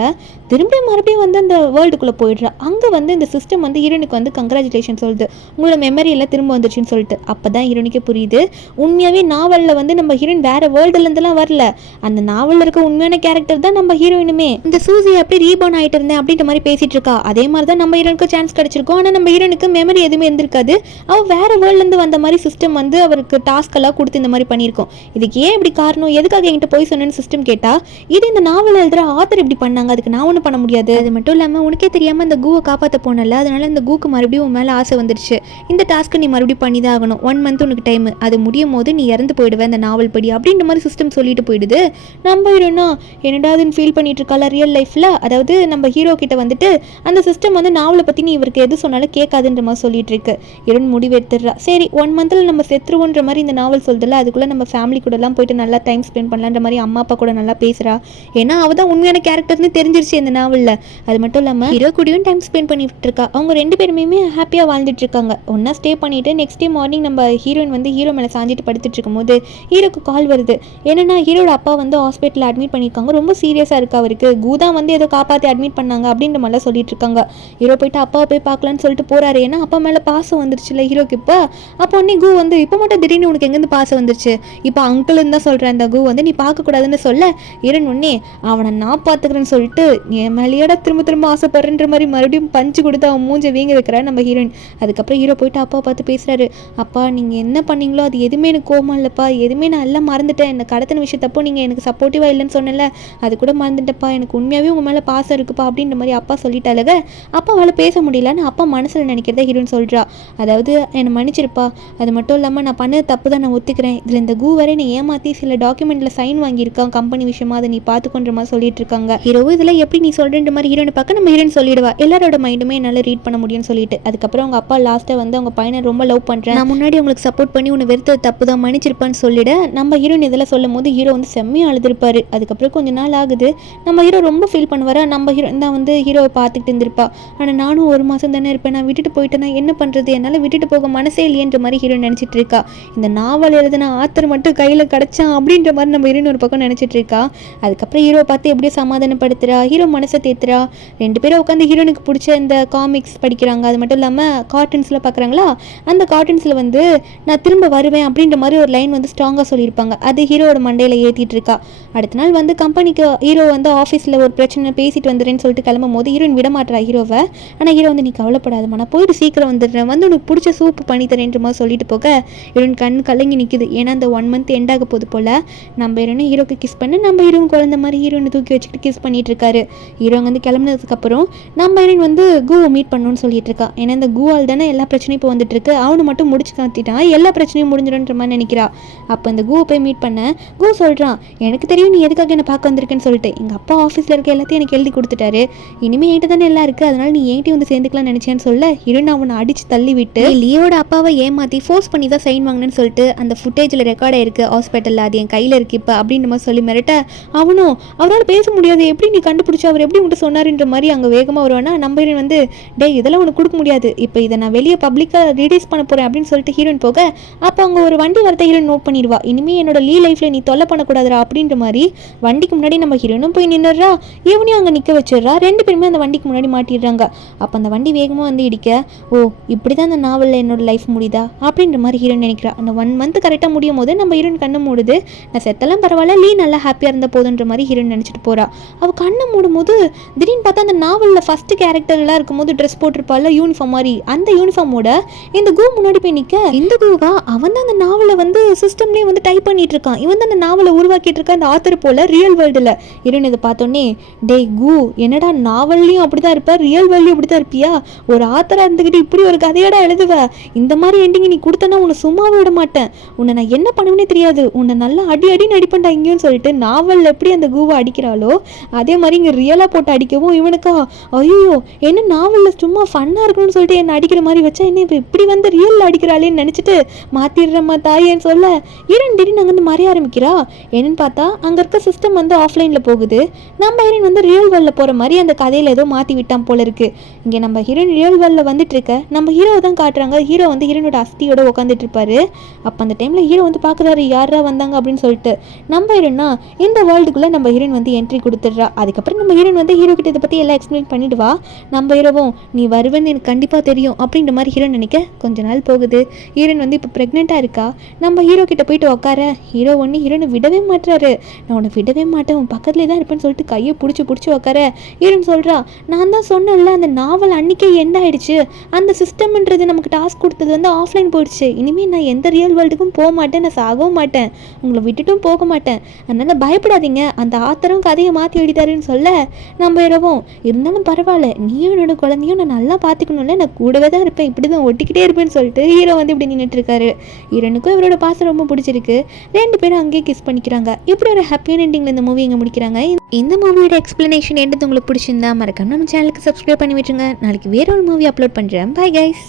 திரும்பியும் மறுபடியும் வந்து அந்த வேர்ல்டுக்குள்ளே போயிடுறா. அங்கே வந்து இந்த சிஸ்டம் வந்து ஹீரோனுக்கு வந்து கங்க்ராச்சுலேஷன் சொல்லுது, உங்களோட மெமரி எல்லாம் திரும்ப வந்துருச்சுன்னு சொல்லிட்டு. அப்போ தான் ஹீரோனுக்கே புரியுது, உண்மையாகவே நாவலில் வந்து நம்ம ஹீரோயின் வேறு வேர்ல்டுலேருந்துலாம் வரல, அந்த நாவலில் இருக்க உண்மையான கேரக்டர் தான் நம்ம ஹீரோயினுமே. இந்த சூசி அப்படி ரீபார்ன் ஆகிட்டு இருந்தேன் அப்படின்ற மாதிரி பேசிட்டு இருக்கா. அதே மாதிரி தான் நம்ம ஹீரோனுக்கு சான்ஸ் கிடைச்சிருக்கும். ஆனால் நம்ம ஹீரோனுக்கு மெமரி எதுவுமே இருந்திருக்காது. அவள் வேறு வேர்ல்டுலேருந்து வந்த மாதிரி சிஸ்டம் வந்து அவருக்கு டாஸ்க் எல்லாம் கொடுத்து இந்த மாதிரி பண்ணியிருக்கோம். இதுக்கு ஏன் இப்படி காரணம், எதுக்காக என்கிட்ட போய் சொன்னேன்னு சிஸ்டம் கேட்டால், இது இந்த நாவல் எழுதுகிற ஆத்தர் இப்படி பண்ணாங்க, அதுக்கு நான் ஒன்றும் பண்ண முடியாது. அது மட்டும் இல்லாமல் உனக்கே தெரியாமல் இந்த கூவை காப்பாற்ற போனல, அதனால இந்த கூக்கு மறுபடியும் உன் மேலே ஆசை வந்துருச்சு. இந்த டாஸ்க்கு நீ மறுபடியும் பண்ணி தான் ஆகணும். 1 மந்த் உனக்கு டைம், அது முடியும் போது நீ இறந்து போயிடுவேன் இந்த நாவல் படி அப்படின்ற மாதிரி சிஸ்டம் சொல்லிட்டு போயிடுது. நம்ம ஹீரோனா என்னடா அதுன்னு ஃபீல் பண்ணிட்டு இருக்கால ரியல் லைஃப்பில். அதாவது நம்ம ஹீரோ கிட்ட வந்துட்டு அந்த சிஸ்டம் வந்து நாவலை பற்றி நீ இவருக்கு எது சொன்னாலும் கேட்காதுன்ற மாதிரி சொல்லிட்டு இருக்கு. ஹீரோன் முடிவு எடுத்துடுறா, சரி 1 மந்தில் நம்ம செத்துருவோன்ற மாதிரி இந்த நாவல் சொல்லுதில்ல, அதுக்குள்ளே நம்ம ஃபேமிலி கூடலாம் போயிட்டு நல்லா டைம் ஸ்பெண்ட் பண்ணலான்ற மாதிரி அம்மா அப்பா கூட நல்லா பேசுகிறா. ஏன்னா அவள் தான் உண்மையான கேரக்டர்னு தெரிஞ்சிருச்சு இந்த நாவலில். அது மட்டும் இல்லாமல் ஹீரோ கூடயும் டைம் ஸ்பெண்ட் பண்ணிட்டு இருக்கா. அவங்க 2 பேருமே ஹாப்பியாக வாழ்ந்துட்டு இருக்காங்க. ஒன்றா ஸ்டே பண்ணிட்டு நெக்ஸ்ட் டே மார்னிங் நம்ம ஹீரோயின் வந்து ஹீரோ மேலே சாஞ்சிட்டு படுத்துட்டு இருக்கும்போது ஹீரோக்கு கால் வருது. என்னன்னா ஹீரோட அப்பா வந்து ஹாஸ்பிட்டலில் அட்மிட் பண்ணியிருக்காங்க, ரொம்ப சீரியஸாக இருக்கு அவருக்கு, கூதா வந்து ஏதோ காப்பாற்றி அட்மிட் பண்ணாங்க அப்படின்ற மாதிரிலாம் சொல்லிட்டு இருக்காங்க. ஹீரோ போயிட்டு அப்பாவை போய் பார்க்கலான்னு சொல்லிட்டு போறாரு. ஏன்னா அப்பா மேலே பாசம் வந்துருச்சுல ஹீரோக்கு. இப்போ அப்போ உடனே கூ வந்து, இப்போ மட்டும் திடீர்னு உனக்கு எங்கேருந்து பாசம் வந்துருச்சு, இப்போ அங்கிள்னு தான் சொல்கிறேன், அந்த கூ வந்து நீ பார்க்கக்கூடாதுன்னு சொல்ல, ஹீரோன் உடனே அவனை நான் பார்த்துக்கிறேன்னு சொல்லிட்டு என் மேலேயோட திரும்ப திரும்ப ஆசைப்படுறன்ற மாதிரி மறுபடியும் பஞ்சு கொடுத்து அவன் மூஞ்சை வீங்க வைக்கிறா நம்ம ஹீரோயின். அதுக்கப்புறம் ஹீரோ போயிட்டு அப்பா பார்த்து பேசுகிறாரு, அப்பா நீங்கள் என்ன பண்ணீங்களோ அது எதுவுமே எனக்கு கோவம் இல்லைப்பா, எதுவுமே நான் எல்லாம் மறந்துட்டேன், என்னை கடத்தின விஷயத்தப்போ நீங்கள் எனக்கு சப்போர்ட்டிவாக இல்லைன்னு சொன்னல, அது கூட மறந்துட்டப்பா, எனக்கு உண்மையாகவே உங்கள் மேலே பாசம் இருக்குப்பா அப்படின்ற மாதிரி அப்பா சொல்லிட்டாலக. அப்பாவால் பேச முடியலன்னு அப்பா மனசில் நினைக்கிறத ஹீரோயின் சொல்கிறா. அதாவது என்னை மன்னிச்சிருப்பா, அது மட்டும் இல்லாமல் நான் பண்ணது தப்பு தான், நான் ஒத்துக்கிறேன், இதில் இந்த கூ வரை என்னை ஏமாற்றி சில டாக்குமெண்ட்டில் சைன் வாங்கியிருக்கான் கம்பெனி விஷயமா, அதை நீ பார்த்துக்கொன்ற மாதிரி சொல்லிட்டு இருக்காங்க. ஹீரோ இதில் எப்படி நீ சொல்கிறேன்ற மாதிரி ஹீரோனை பார்க்க நம்ம ஹீரோயின் சொல்லிடுவா, எல்லாரோட மைண்டுமே என்னால் ரீட் பண்ண முடியும்னு சொல்லிட்டு. அதுக்கப்புறம் அவங்க அப்பா லாஸ்ட்டாக வந்து அவங்க பையனை ரொம்ப லவ் பண்ணுறேன், நான் முன்னாடி உங்களுக்கு சப்போர்ட் பண்ணி உன்னை வெறுத்தது தப்பு தான், மன்னிச்சிருப்பான்னு சொல்லிட நம்ம ஹீரோயின் இதெல்லாம் சொல்லும் போது ஹீரோ வந்து செம்மையாக அழுதுருப்பாரு. அதுக்கப்புறம் கொஞ்ச நாள் ஆகுது, நம்ம ஹீரோ ரொம்ப ஃபீல் பண்ணுவாரா. நம்ம ஹீரோ தான் வந்து ஹீரோவை பார்த்துக்கிட்டு இருந்திருப்பா. ஆனால் நானும் 1 மாதம் தானே இருப்பேன், நான் விட்டுட்டு போயிட்டேன்னா என்ன பண்ணுறது, என்னால் விட்டுட்டு போக மனசே இல்லையன்ற மாதிரி ஹீரோ நினச்சிட்டு இருக்கா. இந்த நாவல் எழுதின ஆத்தர் மட்டும் கையில் கிடச்சான் அப்படின்ற மாதிரி நம்ம ஹீரோயின் ஒரு பக்கம் நினச்சிட்டு இருக்கா. அதுக்கப்புறம் ஹீரோ பார்த்து எப்படியோ சமாதானப்படுத்துறா, ஹீரோ மனசை தேத்துறா. 2 பேரும் உட்காந்து ஹீரோனுக்கு பிடிச்ச இந்த காமிக்ஸ் படிக்கிறாங்க. அது மட்டும் இல்லாமல் கார்ட்டூன்ஸில் பார்க்குறாங்களா, அந்த கார்ட்டூன்ஸில் வந்து நான் திரும்ப வருவேன் அப்படின்ற மாதிரி ஒரு லைன் வந்து ஸ்ட்ராங்காக சொல்லியிருப்பாங்க. அது ஹீரோட மண்டையில் ஏற்றிட்டு இருக்கா. அடுத்த நாள் வந்து கம்பெனிக்கு ஹீரோ வந்து ஆஃபீஸில் ஒரு பிரச்சனை பேசிட்டு வந்துடுறேன்னு சொல்லிட்டு கிளம்பும் போது ஹீரோயின் விடமாட்டா ஹீரோவை. ஆனால் ஹீரோ வந்து நீ கவலைப்படாதம்மா, நான் போயிட்டு சீக்கிரம் வந்துடுறேன், வந்து உனக்கு பிடிச்ச சூப்பு பண்ணி தரேன்ற மாதிரி சொல்லிட்டு போக ஹீரோயின் கண் கலங்கி நிற்குது. ஏன்னா அந்த 1 மந்த் எண்ட் ஆக போது போல். நம்ம ஹீரோனை ஹீரோக்கு கிஸ் பண்ணி நம்ம ஹீரோயின் குழந்த மாதிரி ஹீரோனை தூக்கி வச்சுக்கிட்டு கிஸ் பண்ணிட்டு இருக்காரு. ஹீரோ வந்து கிளம்புனதுக்கப்புறம் நம்ம ஹீரோயின் வந்து கூவை மீட் பண்ணணும்னு சொல்லிட்டு இருக்கா. ஏன்னா இந்த கூவால் தானே எல்லா பிரச்சனையும் இப்போ வந்துட்டு இருக்கு, அவனை மட்டும் முடிச்சு காத்திட்டான் எல்லா பிரச்சனையும் முடிஞ்சிடும்ன்ற மாதிரி நினைக்கிறா. அப்போ இந்த கூவை போய் மீட் பண்ண கூ சொல்கிறான், எனக்கு தெரியும் நீ எதுக்காக என்னை பார்க்க வந்திருக்கேன்னு சொல்லிட்டு, எங்கள் அப்பா ஆஃபீஸில் இருக்க எல்லாத்தையும் சொல்லிட்டு எனக்கு எழுதி கொடுத்துட்டாரு. இனிமேல் என்கிட்ட தானே எல்லாம் இருக்குது, அதனால நீ என்கிட்ட வந்து சேர்ந்துக்கலாம் நினச்சேன்னு சொல்ல ஹீரோயின் அவனை அடித்து தள்ளி விட்டு லியோட அப்பாவை ஏமாற்றி ஃபோர்ஸ் பண்ணி தான் சைன் வாங்கினேன்னு சொல்லிட்டு அந்த ஃபுட்டேஜில் ரெக்கார்ட் ஆயிருக்கு ஹாஸ்பிட்டலில், அது என் கையில் இருக்குது இப்போ அப்படின்ற மாதிரி சொல்லி மிரட்ட அவனும் அவரால் பேச முடியாது, எப்படி நீ கண்டுபிடிச்சா, அவர் எப்படி உன்ட்டு சொன்னாருன்ற மாதிரி அங்கே வேகமாக வருவானா. நம்ம ஹீரோயின் வந்து டே இதெல்லாம் உனக்கு கொடுக்க முடியாது, இப்போ இதை நான் வெளியே பப்ளிக்காக ரிலீஸ் பண்ண போகிறேன் அப்படின்னு சொல்லிட்டு ஹீரோயின் போக அப்போ அவங்க ஒரு வண்டி வரத்தை ஹீரோயின் நோட் பண்ணிடுவா. இனிமேல் என்னோட லைஃப்பில் நீ தொல்லை பண்ணக்கூடாதுரா அப்படின்ற மாதிரி வண்டிக்கு முன்னாடி நம்ம ஹீரோயினும் போய் நின்றுறா, இவனையும் அங்கே நிற்க வச்சிடுறா. 2 பேருமே அந்த வண்டிக்கு முன்னாடி மாட்டிடுறாங்க. அப்போ அந்த வண்டி வேகமாக வந்து இடிக்க ஓ இப்படி தான் அந்த நாவலில் என்னோட லைஃப் முடியுதா அப்படின்ற மாதிரி ஹீரோயின் நினைக்கிறா. அந்த 1 மந்த் கரெக்டாக முடியும் போது நம்ம ஹீரோயின் கண்ணை மூடுது. நான் செத்தெல்லாம் பரவாயில்ல, லீ நல்லா ஹாப்பியாக இருந்த போதுன்ற மாதிரி ஹீரோயின் நினச்சிட்டு போகிறா. அவள் கண்ணை மூடும் போது திடீர்னு பார்த்தா அந்த நாவலில் ஃபஸ்ட்டு கேரக்டர்லாம் இருக்கும்போது ட்ரெஸ் போட்டிருப்பாள் யூனிஃபார்ம் மாதிரி, அந்த யூனிஃபார்மோட இந்த கூ முன்னாடி போய் நிற்க இந்த கூவா அவன் தான் அந்த நாவலை வந்து சிஸ்டம்லேயே வந்து டைப் பண்ணிட்டு இருக்கான், இவன் தான் அந்த நாவலை உருவாக்கிட்டு இருக்கான் அந்த ஆத்தர் போல் ரியல் வேர்ல்டில். ஹீரோயின் இதை பார்த்தோன்னே டே கூ என்னடா நாவல்லையும் அப்படி தான் இருப்ப, ரியல் வேர்ல்டையும் அப்படி தான் இருப்பியா, ஒரு ஆத்தராக இருந்துக்கிட்டு இப்படி ஒரு கதையோட எழுதுவ, இந்த மாதிரி எண்டிங் நீ கொடுத்தனா உன்னை சும்மாவே விட மாட்டேன், உன்னை நான் என்ன பண்ணுவேனே தெரியாது, உன்னை நல்லா அடி நடிப்பேன்டா இங்கேயும் சொல்லிட்டு நாவலில் எப்படி அந்த கூவை அடிக்கிறாளோ அதே மாதிரி இங்கே ரியலாக போட்டு அடிக்கவும் இவனுக்கா ஐயோ என்ன நாவலில் சும்மா ஃபன்னாக இருக்கணும்னு சொல்லிட்டு என்னை அடிக்கிற மாதிரி வச்சா என்ன இப்போ இப்படி வந்து ரியலில் அடிக்கிறாளேன்னு நினச்சிட்டு மாற்றிடுறம்மா தாயேன்னு சொல்ல ஹீரோயின் திடீர்னு அங்கேருந்து மறைய ஆரம்பிக்கிறா. என்னன்னு பார்த்தா அங்கே இருக்க சிஸ்டம் வந்து ஆஃப்லைனில் போகுது, நம்ம ஹீரோயின் வந்து ரியல் வேர்ல்டில் போகிற மாதிரி அந்த கதையில் ஏதோ மாற்றி விட்டான் போல இருக்குது. இங்கே நம்ம ஹீரோயின் ரியல் வேர்ல்டில் வந்துட்டு இருக்க நம்ம ஹீரோவை தான் காட்டுறாங்க. ஹீரோ வந்து ஹீரோனோட அஸ்தியோட உட்காந்துட்டு இருப்பாரு. அப்போ அந்த டைமில் ஹீரோ வந்து பார்க்குறாரு யாரா வந்தாங்க அப்படின்னு சொல்லிட்டு. நம்ம ஹீரோனா இந்த வேர்ல்டுக்குள்ளே நம்ம ஹீரோயின் வந்து என்ட்ரி கொடுத்துட்றா. அதுக்கப்புறம் நம்ம ஹீரோயின் வந்து ஹீரோ கிட்ட இதை பற்றி எல்லாம் எக்ஸ்பிளைன் பண்ணிடுவா. நம்ம ஹீரோவும் நீ வருவேன்னு எனக்கு கண்டிப்பாக தெரியும் அப்படின்ற மாதிரி ஹீரோ நினைக்க கொஞ்ச நாள் போகுது. ஹீரோயின் வந்து இப்போ ப்ரெக்னெண்ட்டாக இருக்கா. நம்ம ஹீரோ கிட்ட போயிட்டு உட்கார ஹீரோ ஒன்று ஹீரோனை விடவே மாட்டுறாரு. நான் உன்னை விடவே மாட்டேன், உன் பக்கத்துலேயே தான் இருப்பேன்னு சொல்லிட்டு கையை பிடிச்சி உட்கார ஹீரோயின் சொல்கிறா நான் தான் சொன்னேன்ல அந்த நாவல் அன்றைக்கே எண்ட் ஆகிடுச்சு, அந்த சிஸ்டம்ன்றது நமக்கு டாஸ்க் கொடுத்தது வந்து ஆஃப்லைன் போயிடுச்சு, இனிமேல் நான் எந்த ரியல் வேர்ல்டுக்கும் போக மாட்டேன், நான் சாகவும் மாட்டேன், உங்களை விட்டுட்டும் போக மாட்டேன், அதனால் பயப்படாதீங்க அந்த ஆத்தரும் கதையை மாற்றி எழுதிட்டாருன்னு சொல்ல நம்ம இரவும் இருந்தாலும் பரவாயில்ல நீயும் என்னோட குழந்தையும் நான் நல்லா பார்த்துக்கணும்ல, நான் கூடவே தான் இருப்பேன், இப்படி தான் ஒட்டிக்கிட்டே இருப்பேன்னு சொல்லிட்டு ஹீரோ வந்து இப்படி நின்றுட்டு இருக்காரு. ஹீரோனுக்கும் இவரோட பாசம் ரொம்ப பிடிச்சிருக்கு. 2 பேரும் அங்கேயே கிஸ் பண்ணிக்கிறாங்க. இப்படி ஒரு ஹாப்பியான எண்டிங்கில் இந்த மூவி இங்கே முடிக்கிறாங்க. இந்த மூவியோட எக்ஸ்பிளனேஷன் என்னது உங்களுக்கு பிடிச்சிருந்தா மறக்காம நம்ம சேனலுக்கு சப்ஸ்கிரைப் பண்ணி விட்டுருங்க. நாளைக்கு வேற ஒரு மூவி அப்லோட் பண்ணுறேன். Bye guys.